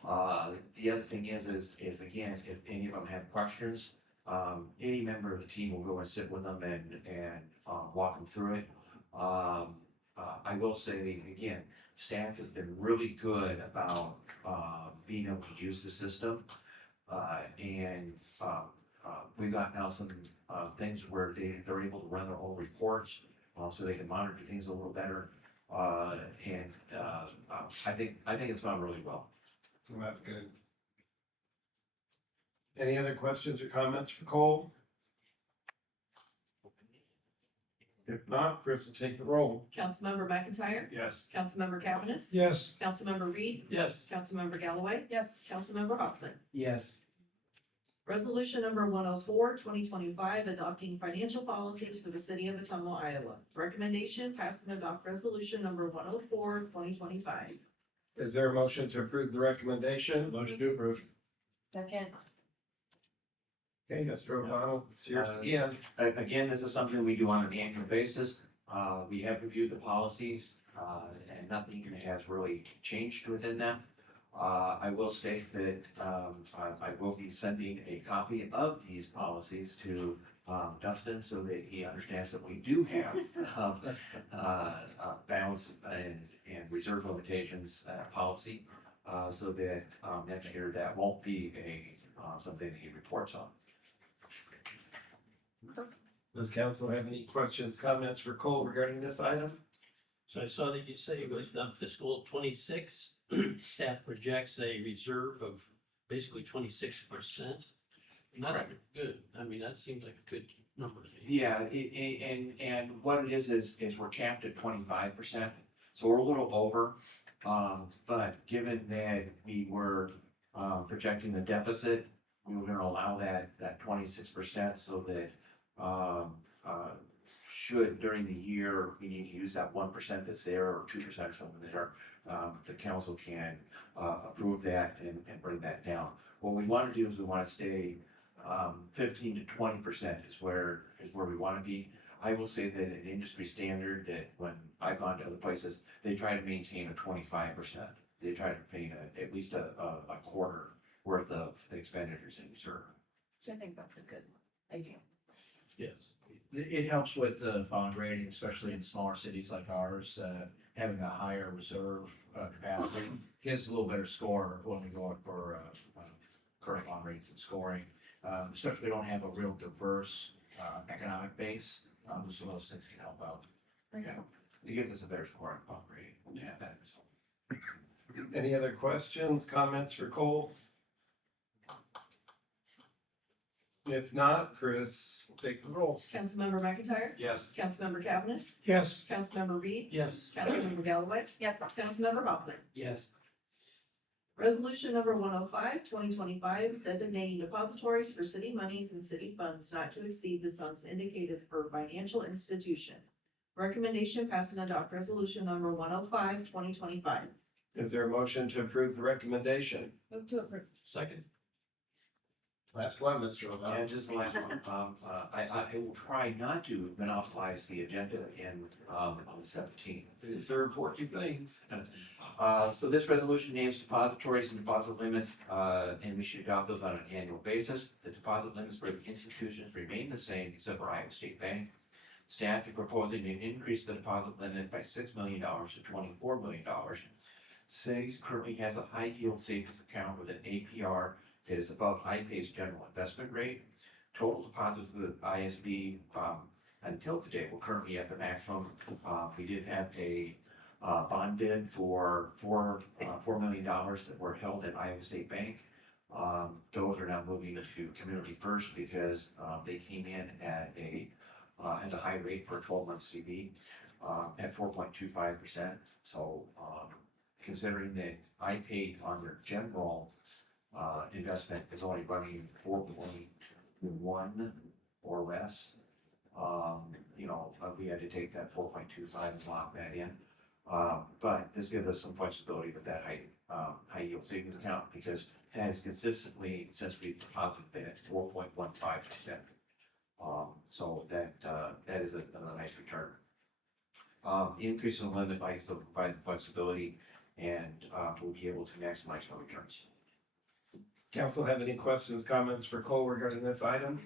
The other thing is again, if any of them have questions, any member of the team will go and sit with them and walk them through it. I will say again, staff has been really good about being able to use the system. We've got now some things where they're able to run their own reports, so they can monitor things a little better. I think it's gone really well. So that's good. Any other questions or comments for Cole? If not, Chris will take the roll. Councilmember McIntyre? Yes. Councilmember Cavanagh? Yes. Councilmember Reed? Yes. Councilmember Galloway? Yes. Councilmember Hoffman? Yes. Resolution number 104, 2025, adopting financial policies for the city of Ottumwa, Iowa. Recommendation, pass and adopt resolution number 104, 2025. Is there a motion to approve the recommendation? Motion to approve. Second. Okay, Mr. O'Donnell, it's yours again. Again, this is something we do on an annual basis. We have reviewed the policies, and nothing has really changed within them. I will state that I will be sending a copy of these policies to Dustin so that he understands that we do have balance and reserve limitations policy, so that next year that won't be something that he reports on. Does council have any questions, comments for Cole regarding this item? So I saw that you say with fiscal 26, staff projects a reserve of basically 26%. Not good. I mean, that seems like a good number to me. Yeah, and what it is we're capped at 25%, so we're a little over. But given that we were, projecting the deficit, we were gonna allow that 26% so that, should during the year, we need to use that 1% that's there or 2% or something there, the council can, approve that and bring that down. What we wanna do is we wanna stay, 15 to 20% is where we wanna be. I will say that an industry standard that when I've gone to other places, they try to maintain a 25%. They try to maintain at least a quarter worth of expenditures in reserve. I think that's a good idea. Yes. It helps with the bond rating, especially in smaller cities like ours, having a higher reserve capacity gives a little better score when we go up for current bond ratings and scoring. Especially if we don't have a real diverse economic base, some of those things can help out. Yeah, it gives us a better score on bond rating when you have that result. Any other questions, comments for Cole? If not, Chris, take the roll. Councilmember McIntyre? Yes. Councilmember Cavanagh? Yes. Councilmember Reed? Yes. Councilmember Galloway? Yes. Councilmember Hoffman? Yes. Resolution number 105, 2025, designating depositories for city monies and city funds not to exceed the sums indicated per financial institution. Recommendation pass and adopt resolution number 105, 2025. Is there a motion to approve the recommendation? Move to approve. Second. Last one, Mr. Lavelle. And just the last one, I will try not to monopolize the agenda again, on the 17th. These are important things. So this resolution names depositories and deposit limits, and we should adopt those on an annual basis. The deposit limits for the institutions remain the same except for Iowa State Bank. Staff is proposing an increase the deposit limit by $6 million to $24 million. City currently has a high yield savings account with an APR that is above IPA's general investment rate. Total deposits with ISB, until today, we're currently at the maximum. We did have a bond bid for $4 million that were held at Iowa State Bank. Those are now moving to Community First because they came in at a high rate for a 12-month CD at 4.25%. So considering that I paid on their general investment is only running 4.1 or less, we had to take that 4.25 and lock that in. But this gives us some flexibility with that high yield savings account because it has consistently, since we deposited that, 4.15%. So that is a nice return. Increase in the limit by still provide the flexibility and we'll be able to maximize our returns. Council have any questions, comments for Cole regarding this item?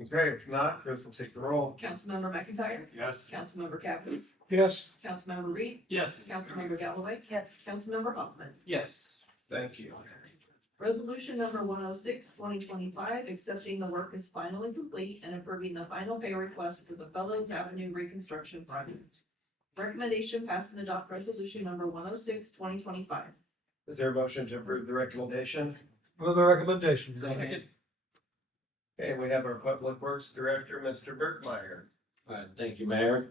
Okay, if not, Chris will take the roll. Councilmember McIntyre? Yes. Councilmember Cavanagh? Yes. Councilmember Reed? Yes. Councilmember Galloway? Yes. Councilmember Hoffman? Yes. Thank you. Resolution number 106, 2025, accepting the work as finally complete and approving the final pay request for the Fellows Avenue reconstruction project. Recommendation pass and adopt resolution number 106, 2025. Is there a motion to approve the recommendation? Move the recommendation. Second. Okay, we have our Public Works Director, Mr. Burkmeyer. All right, thank you, Mayor.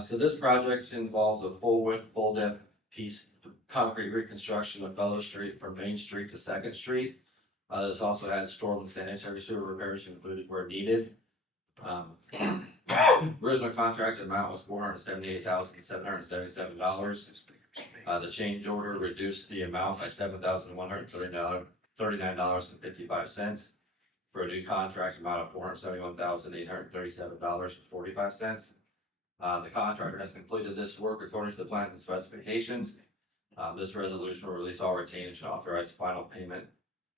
So this project involves a full width, full depth piece concrete reconstruction of Fellow Street from Main Street to Second Street. This also had storm and sanitary sewer repairs included where needed. Original contract amount was $478,777. The change order reduced the amount by $7,139.55 for a new contract amount of $471,837.45. The contractor has completed this work according to the plans and specifications. This resolution will release all retainage and authorize final payment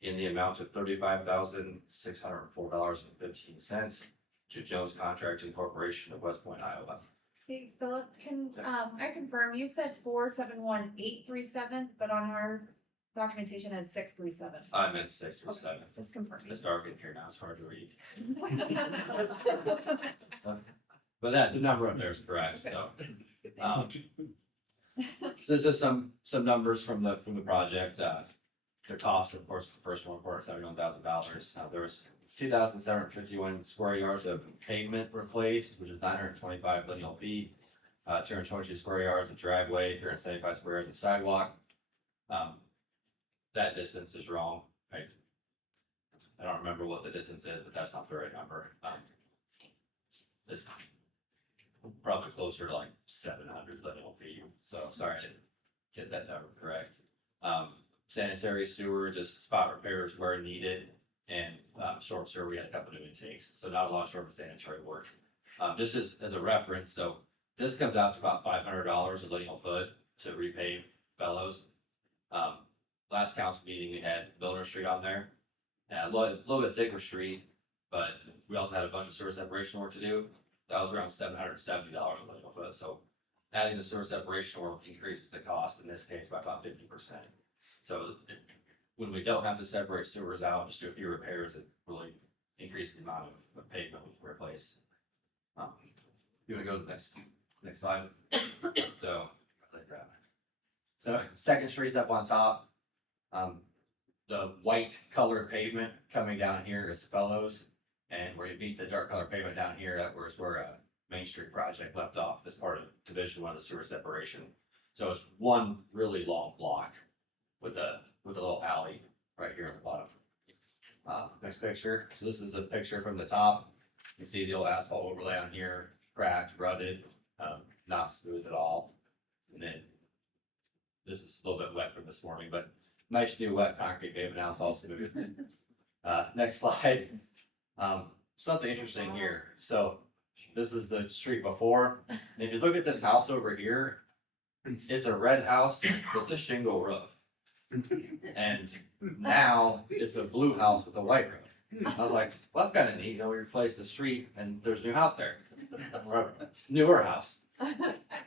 in the amount of $35,604.15 to Jones Contracting Corporation of West Point, Iowa. Hey, Philip, can, I confirm, you said 471,837, but on our documentation has 637. I meant 637. Just confirm. It's dark in here now, it's hard to read. But that, the number up there is correct, so. So this is some numbers from the project. The cost, of course, the first one, $471,000. There was 2,751 square yards of pavement replaced, which is 925 lineal feet. 222 square yards of driveway, 375 square yards of sidewalk. That distance is wrong. I don't remember what the distance is, but that's not the right number. It's probably closer to like 700 lineal feet. So sorry I didn't get that number correct. Sanitary sewer, just spot repairs where needed, and storm sewer, we had a couple new intakes, so not a lot of storm sanitary work. Just as a reference, so this comes out to about $500 a lineal foot to repave Fellows. Last council meeting, we had Milner Street on there, a little bit thicker street, but we also had a bunch of sewer separation work to do. That was around $770 a lineal foot, so adding the sewer separation work increases the cost, in this case, by about 50%. So when we don't have to separate sewers out, just do a few repairs, it really increases the amount of pavement we can replace. You wanna go to the next slide? So Second Street's up on top. The white colored pavement coming down here is Fellows, and where it meets the dark colored pavement down here, that was where Main Street project left off as part of Division 1 of the sewer separation. So it's one really long block with a little alley right here at the bottom. Next picture. So this is a picture from the top. You see the old asphalt overlay on here, cracked, rutted, not smooth at all. And then this is a little bit wet from this morning, but nice new wet concrete pavement now, it's all smooth. Next slide. Something interesting here. So this is the street before. And if you look at this house over here, it's a red house with a shingle roof. And now it's a blue house with a white roof. I was like, well, that's kind of neat. You know, we replaced the street and there's a new house there. Or newer house.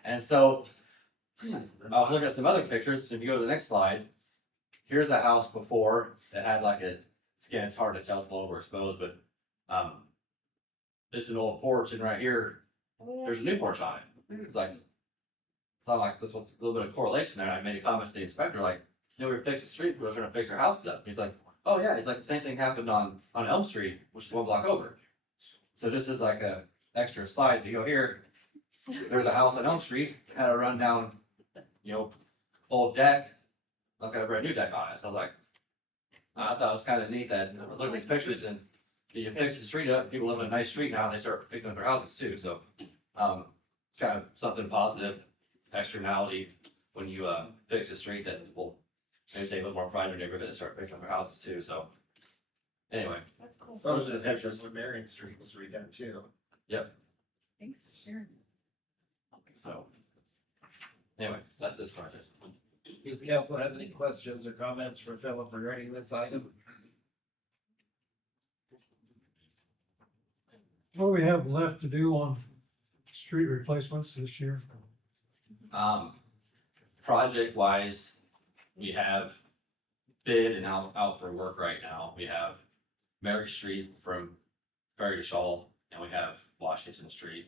And so I'll look at some other pictures. If you go to the next slide, here's a house before that had like again, it's hard to tell, it's a little overexposed, but it's an old porch, and right here, there's a new porch on it. It's like, so I'm like, this one's a little bit of correlation there. I made a comment to the inspector, like, you know, we fixed the street, we were trying to fix our houses up. He's like, oh yeah, he's like, the same thing happened on Elm Street, which is one block over. So this is like a extra slide. If you go here, there's a house on Elm Street, had a rundown, you know, old deck. That's got a brand new deck on it. So I was like, I thought it was kind of neat that I was looking at these pictures, and you fix the street up, people live in a nice street now, and they start fixing up their houses too. So, kind of something positive, externality when you fix the street, that will maybe take a little more pride in their neighborhood and start fixing up their houses too. So, anyway, That's cool. Some of the pictures when Marion Street was redone too. Yep. Thanks for sharing. So, anyways, that's this project. Does council have any questions or comments for Philip regarding this item? What do we have left to do on street replacements this year? Project wise, we have bid and out for work right now. We have Mary Street from Ferry to Shaw, and we have Washington Street.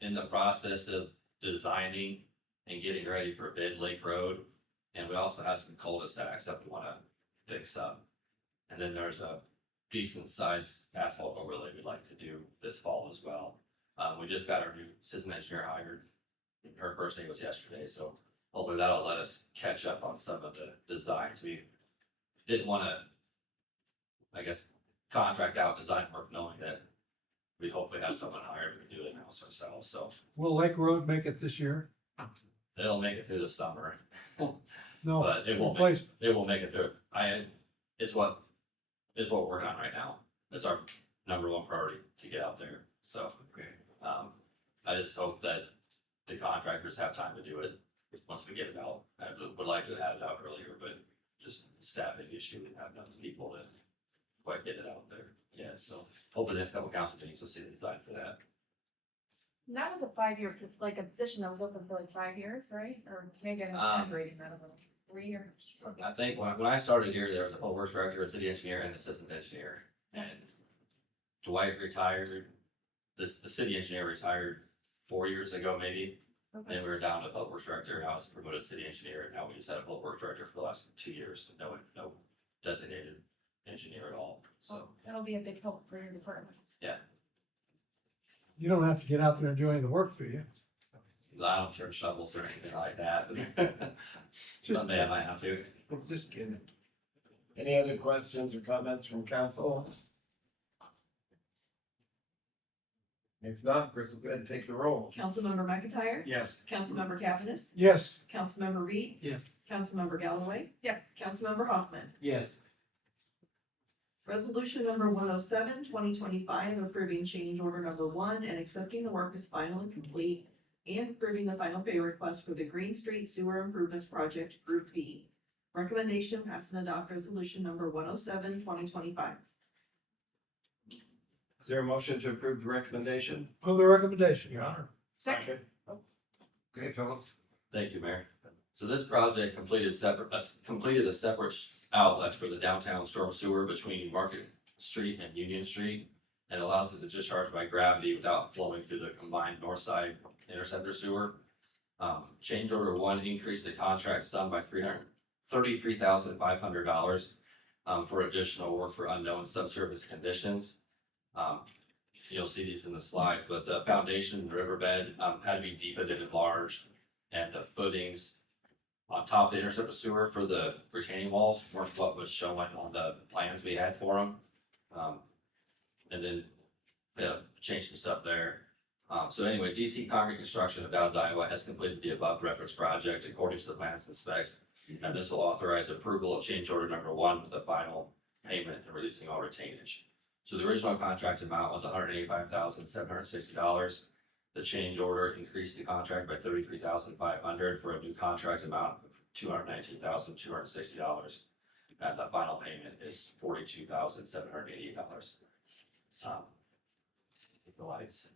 In the process of designing and getting ready for bid Lake Road, and we also have some cul-de-sacs that we want to fix up. And then there's a decent sized asphalt overlay we'd like to do this fall as well. We just got our new assistant engineer hired. Her first day was yesterday, so hopefully that'll let us catch up on some of the designs. We didn't want to, I guess, contract out design work knowing that we hopefully have someone hired to do it in-house ourselves. So Will Lake Road make it this year? it'll make it through the summer. No. But it won't make, it will make it through. It's what we're working on right now. It's our number one priority to get out there. So, I just hope that the contractors have time to do it once we get it out. I would like to have it out earlier, but just staffing issue, we have enough people to quite get it out there. Yeah, so hopefully the next couple council meetings will see the design for that. And that was a 5-year, like a position that was open for like 5 years, right? Or maybe I'm exaggerating that a little. 3 years. I think when I started here, there was a public works director, a city engineer, and an assistant engineer. And Dwight retired, the city engineer retired 4 years ago, maybe. Okay. Then we were down to public works director, and I was promoted to city engineer, and now we just had a public works director for the last 2 years, no designated. engineer at all, so, That'll be a big help for your department. yeah. You don't have to get out there and do any of the work, do you? I don't turn shovels or anything like that, but someday I might have to. Just kidding. Any other questions or comments from council? If not, Chris will go ahead and take the roll. Councilmember McIntyre? Yes. Councilmember Cavanagh? Yes. Councilmember Reed? Yes. Councilmember Galloway? Yes. Councilmember Hoffman? Yes. Resolution number 107, 2025, approving change order number 1 and accepting the work as final and complete, and approving the final pay request for the Green Street Sewer Improvements Project Group B. Recommendation, pass and adopt resolution number 107, 2025. Is there a motion to approve the recommendation? Move the recommendation, Your Honor. Second. Okay, Philip. Thank you, Mayor. So this project completed a separate outlet for the downtown storm sewer between Market Street and Union Street, and allows it to discharge by gravity without flowing through the combined north side interceptor sewer. Change order 1 increased the contract sum by $33,500 for additional work for unknown subsurface conditions. You'll see these in the slides, but the foundation and riverbed had to be deepened and enlarged, and the footings on top of the interceptor sewer for the retaining walls weren't what was shown on the plans we had for them. And then changed some stuff there. So anyway, DC Concrete Construction of Downs, Iowa has completed the above reference project according to the plans and specs. And this will authorize approval of change order number 1 with the final payment and releasing all retainage. So the original contract amount was $185,760. The change order increased the contract by $33,500 for a new contract amount of $219,260. And the final payment is $42,788. With the lights.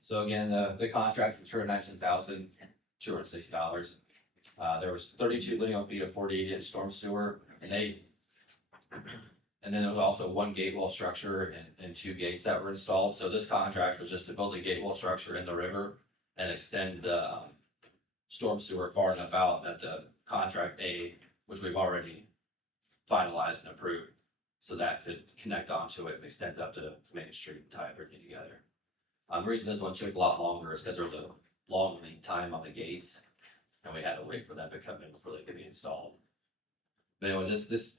So again, the contract was $219,260. There was 32 linear feet of 48-inch storm sewer, and then there was also 1 gate wall structure and 2 gates that were installed. So this contract was just to build a gate wall structure in the river and extend the storm sewer far enough out that the contract A, which we've already finalized and approved, so that could connect onto it and extend up to Main Street and tie everything together. The reason this one took a lot longer is because there was a long lead time on the gates, and we had to wait for them to come in before they could be installed. But anyway, this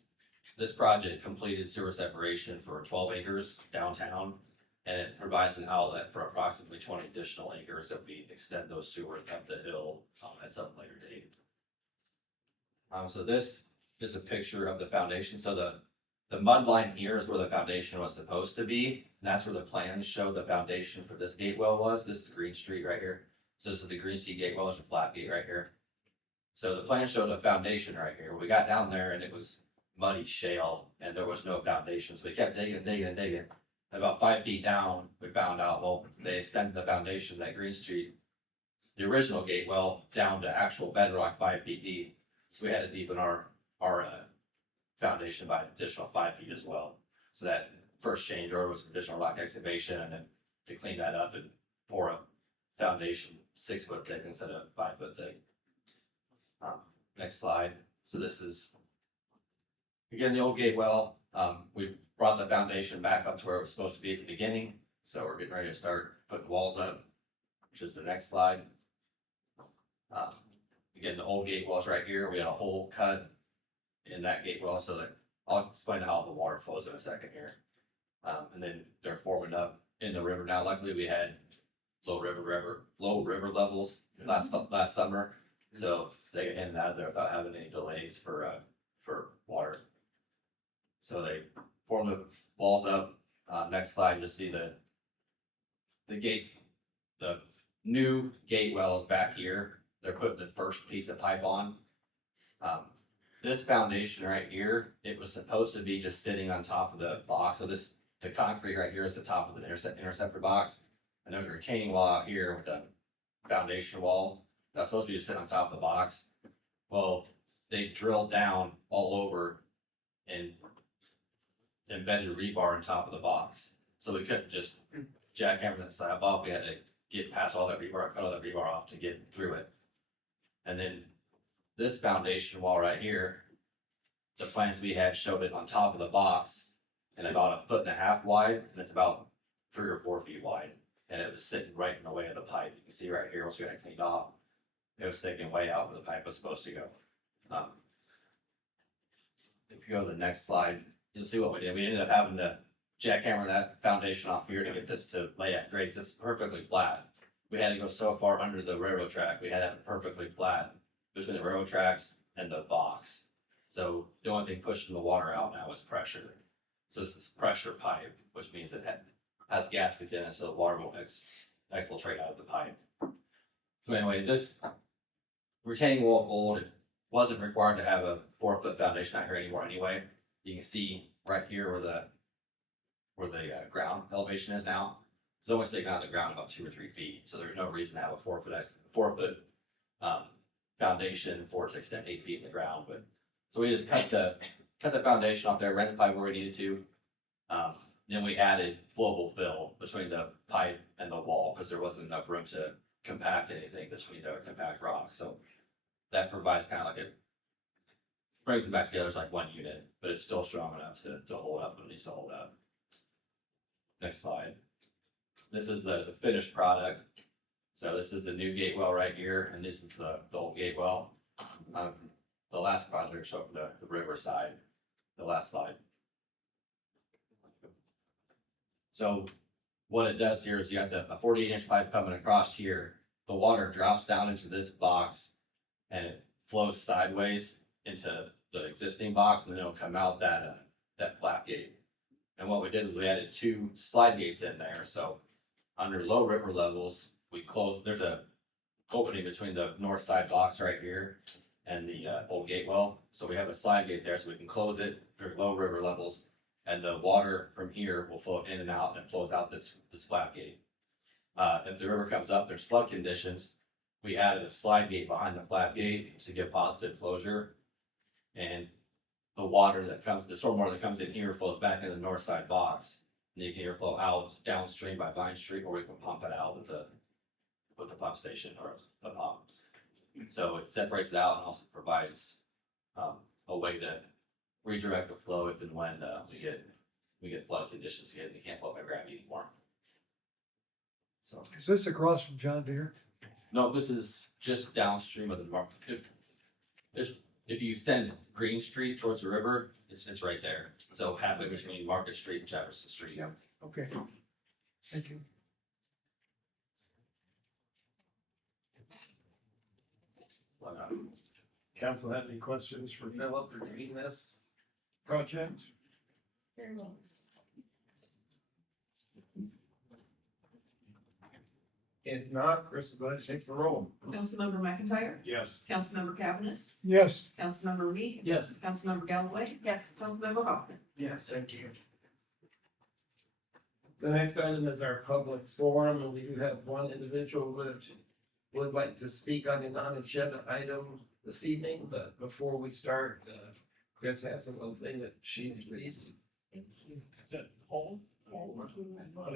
project completed sewer separation for 12 acres downtown, and it provides an outlet for approximately 20 additional acres if we extend those sewers up the hill at some later date. So this is a picture of the foundation. So the mud line here is where the foundation was supposed to be. And that's where the plans show the foundation for this gate well was. This is Green Street right here. So this is the Green Street gate well. There's a flat gate right here. So the plan showed a foundation right here. We got down there and it was muddy shale and there was no foundation. So we kept digging. About 5 feet down, we found out, well, they extended the foundation that Green Street, the original gate well, down to actual bedrock 5 feet deep. So we had to deepen our foundation by an additional 5 feet as well. So that first change order was additional rock excavation, and then to clean that up and pour a foundation 6 foot thick instead of 5 foot thick. Next slide. So this is, again, the old gate well. We brought the foundation back up to where it was supposed to be at the beginning. So we're getting ready to start putting walls up, which is the next slide. Again, the old gate well's right here. We had a hole cut in that gate well, so that I'll explain how the water flows in a second here. And then they're forming up in the river now. Luckily, we had low river levels last summer, so they get in and out of there without having any delays for water. So they form the walls up. Next slide, you'll see the gates. The new gate well is back here. They're putting the first piece of pipe on. This foundation right here, it was supposed to be just sitting on top of the box. So the concrete right here is the top of the interceptor box. And there's a retaining wall out here with a foundation wall that's supposed to be just sitting on top of the box. Well, they drilled down all over and embedded rebar on top of the box. So we couldn't just jackhammer that slab off. We had to get past all that rebar, cut all that rebar off to get through it. And then this foundation wall right here, the plans we had showed it on top of the box and about 1.5 feet wide, and it's about 3 or 4 feet wide. And it was sitting right in the way of the pipe. You can see right here, once we got it cleaned off, it was sticking way out where the pipe was supposed to go. If you go to the next slide, you'll see what we did. We ended up having to jackhammer that foundation off here to get this to lay at grade, 'cause it's perfectly flat. We had to go so far under the railroad track, we had to have it perfectly flat between the railroad tracks and the box. So the only thing pushing the water out now is pressure. So this is pressure pipe, which means it has gaskets in it, so the water will exfiltrate out of the pipe. So anyway, this retaining wall of gold wasn't required to have a 4-foot foundation out here anymore anyway. You can see right here where the ground elevation is now. It's only sticking out of the ground about 2 or 3 feet, so there's no reason to have a 4-foot foundation for it to extend 8 feet in the ground. But so we just cut the foundation off there, ran the pipe where we needed to. Then we added flowable fill between the pipe and the wall because there wasn't enough room to compact anything between the compact rocks. So that provides kind of like brings it back together as like one unit, but it's still strong enough to hold up when it needs to hold up. Next slide. This is the finished product. So this is the new gate well right here, and this is the old gate well. The last project showed the river side, the last slide. So what it does here is you have a 48-inch pipe coming across here. The water drops down into this box and it flows sideways into the existing box, and then it'll come out that flap gate. And what we did was we added 2 slide gates in there. So under low river levels, we closed, there's a opening between the north side box right here and the old gate well. So we have a slide gate there so we can close it during low river levels, and the water from here will flow in and out, and it flows out this flap gate. If the river comes up, there's flood conditions, we added a slide gate behind the flap gate to give positive closure. And the water that comes, the stormwater that comes in here flows back in the north side box. And you can either flow out downstream by Vine Street, or we can pump it out with the pump station or the pump. So it separates it out and also provides a way to redirect the flow if and when we get flood conditions again. We can't flow by gravity anymore. So Is this across from John Deere? no, this is just downstream of the market. If you extend Green Street towards the river, it's right there. So halfway between Market Street and Jefferson Street. Yeah. Okay. Thank you. Council have any questions for Philip regarding this project? Very well. If not, Chris, go ahead and take the roll. Councilmember McIntyre? Yes. Councilmember Cavanagh? Yes. Councilmember Reed? Yes. Councilmember Galloway? Yes. Councilmember Hoffman? Yes, thank you. The next item is our public forum, and we do have one individual that would like to speak on a non-agenda item this evening, but before we start, Chris has a little thing that she reads. Oh,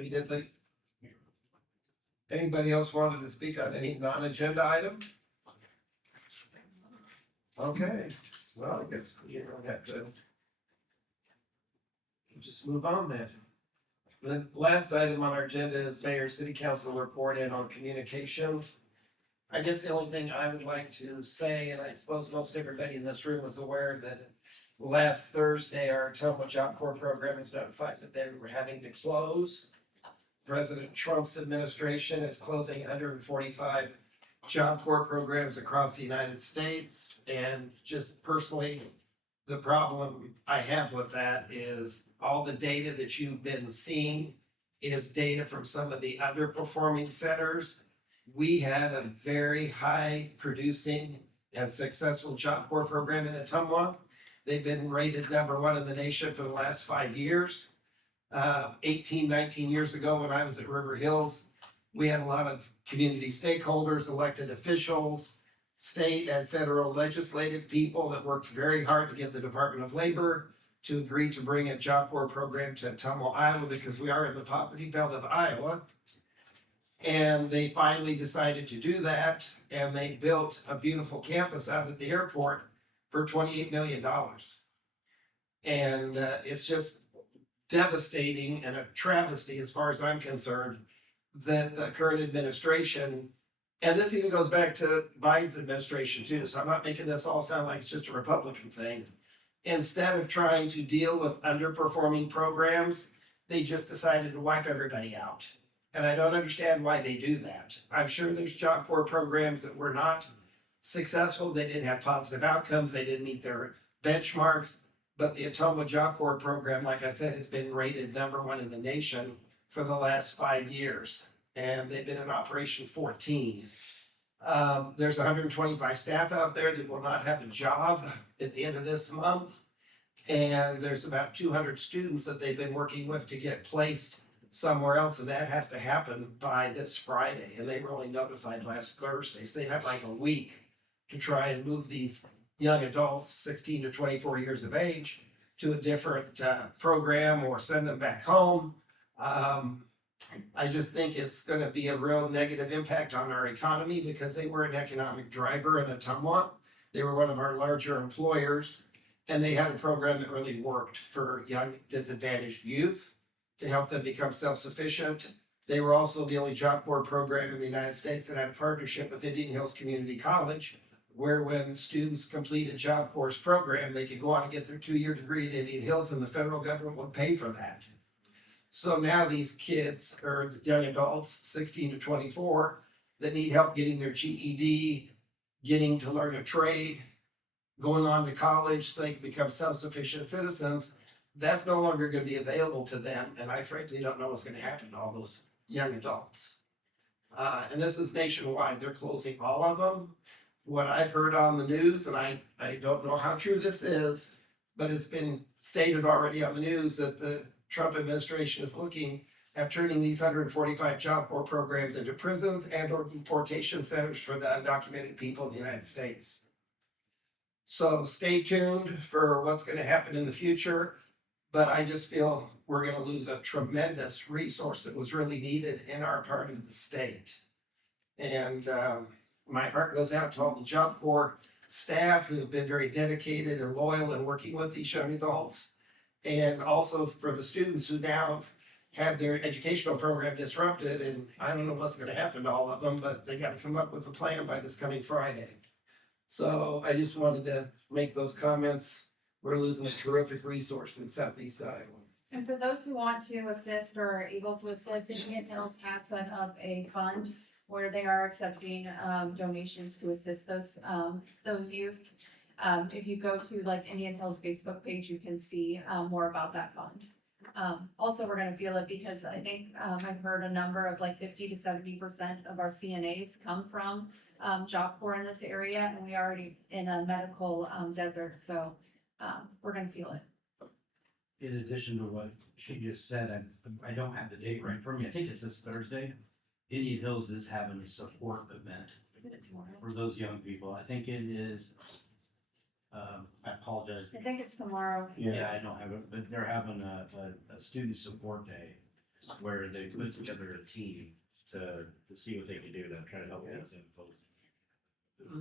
he did leave. Anybody else wanted to speak on any non-agenda item? Okay, well, I guess we don't have to. Just move on then. The last item on our agenda is Mayor City Council report in on communications. I guess the only thing I would like to say, and I suppose most everybody in this room is aware that last Thursday, our Ottumwa Job Corps program is notified that they were having to close. President Trump's administration is closing 145 Job Corps programs across the United States. And just personally, the problem I have with that is all the data that you've been seeing is data from some of the underperforming centers. We had a very high producing and successful Job Corps program in Ottumwa. They've been rated #1 in the nation for the last 5 years. 18, 19 years ago when I was at River Hills, we had a lot of community stakeholders, elected officials, state and federal legislative people that worked very hard to get the Department of Labor to agree to bring a Job Corps program to Ottumwa, Iowa, because we are in the poverty belt of Iowa. And they finally decided to do that, and they built a beautiful campus out at the airport for $28 million. And it's just devastating and a travesty as far as I'm concerned that the current administration, and this even goes back to Biden's administration too, so I'm not making this all sound like it's just a Republican thing. Instead of trying to deal with underperforming programs, they just decided to wipe everybody out. And I don't understand why they do that. I'm sure there's Job Corps programs that were not successful, they didn't have positive outcomes, they didn't meet their benchmarks. But the Ottumwa Job Corps program, like I said, has been rated #1 in the nation for the last 5 years. And they've been in operation 14. There's 125 staff out there that will not have a job at the end of this month. And there's about 200 students that they've been working with to get placed somewhere else, and that has to happen by this Friday. And they were only notified last Thursday, so they have like a week to try and move these young adults, 16 to 24 years of age, to a different program or send them back home. I just think it's going to be a real negative impact on our economy because they were an economic driver in Ottumwa. They were one of our larger employers, and they had a program that really worked for young disadvantaged youth to help them become self-sufficient. They were also the only Job Corps program in the United States that had a partnership with Indian Hills Community College, where when students completed Job Corps program, they could go on and get their 2-year degree at Indian Hills, and the federal government would pay for that. So now these kids or young adults, 16 to 24, that need help getting their GED, getting to learn a trade, going on to college so they can become self-sufficient citizens, that's no longer going to be available to them. And I frankly don't know what's going to happen to all those young adults. And this is nationwide. They're closing all of them. What I've heard on the news, and I don't know how true this is, but it's been stated already on the news that the Trump administration is looking at turning these 145 Job Corps programs into prisons and or deportation centers for the undocumented people in the United States. So stay tuned for what's going to happen in the future, but I just feel we're going to lose a tremendous resource that was really needed in our part of the state. And my heart goes out to all the Job Corps staff who have been very dedicated and loyal in working with these young adults. And also for the students who now have had their educational program disrupted, and I don't know what's gonna happen to all of them, but they gotta come up with a plan by this coming Friday. So I just wanted to make those comments. We're losing a terrific resource in Southeast Iowa. And for those who want to assist or are able to assist, Indian Hills has set up a fund where they are accepting donations to assist those youth. If you go to like Indian Hills Facebook page, you can see more about that fund. Also, we're gonna feel it because I think I've heard a number of like 50 to 70% of our CNAs come from Job Corps in this area, and we are already in a medical desert, so we're gonna feel it. In addition to what she just said, I don't have the date right for me. I think it's this Thursday. Indian Hills is having a support event for those young people. I think it is, I apologize. I think it's tomorrow. Yeah, I don't have it, but they're having a student support day where they put together a team to see what they can do to try to help these young folks.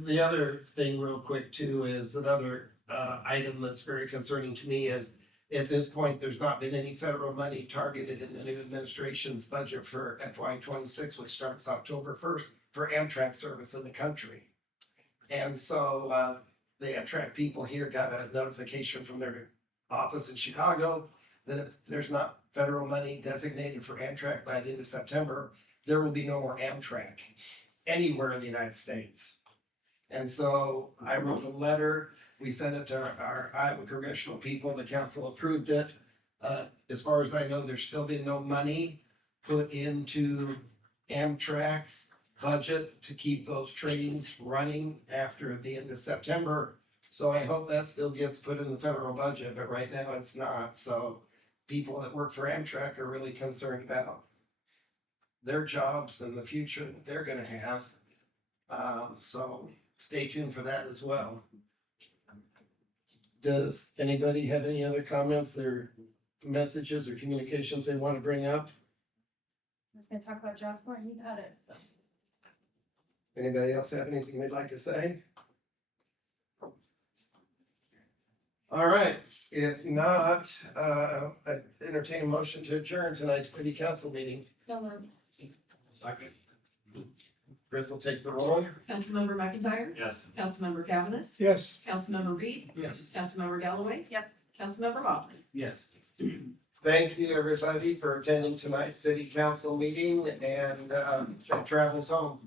The other thing real quick too is another item that's very concerning to me is at this point, there's not been any federal money targeted in the new administration's budget for FY26, which starts October 1st for Amtrak service in the country. And so the Amtrak people here got a notification from their office in Chicago that if there's not federal money designated for Amtrak by the end of September, there will be no more Amtrak anywhere in the United States. And so I wrote a letter. We sent it to our Iowa congressional people. The council approved it. As far as I know, there's still been no money put into Amtrak's budget to keep those trains running after the end of September. So I hope that still gets put in the federal budget, but right now it's not. So people that work for Amtrak are really concerned about their jobs and the future that they're gonna have. So stay tuned for that as well. Does anybody have any other comments or messages or communications they want to bring up? I was gonna talk about Job Corps, and you got it. So. Anybody else have anything they'd like to say? All right, if not, I entertain a motion to adjourn tonight's city council meeting. So Chris will take the roll. Councilmember McIntyre? Yes. Councilmember Cavanagh? Yes. Councilmember Reed? Yes. Councilmember Galloway? yes. Councilmember Hoffman? Yes. Thank you, everybody, for attending tonight's city council meeting and safe travels home.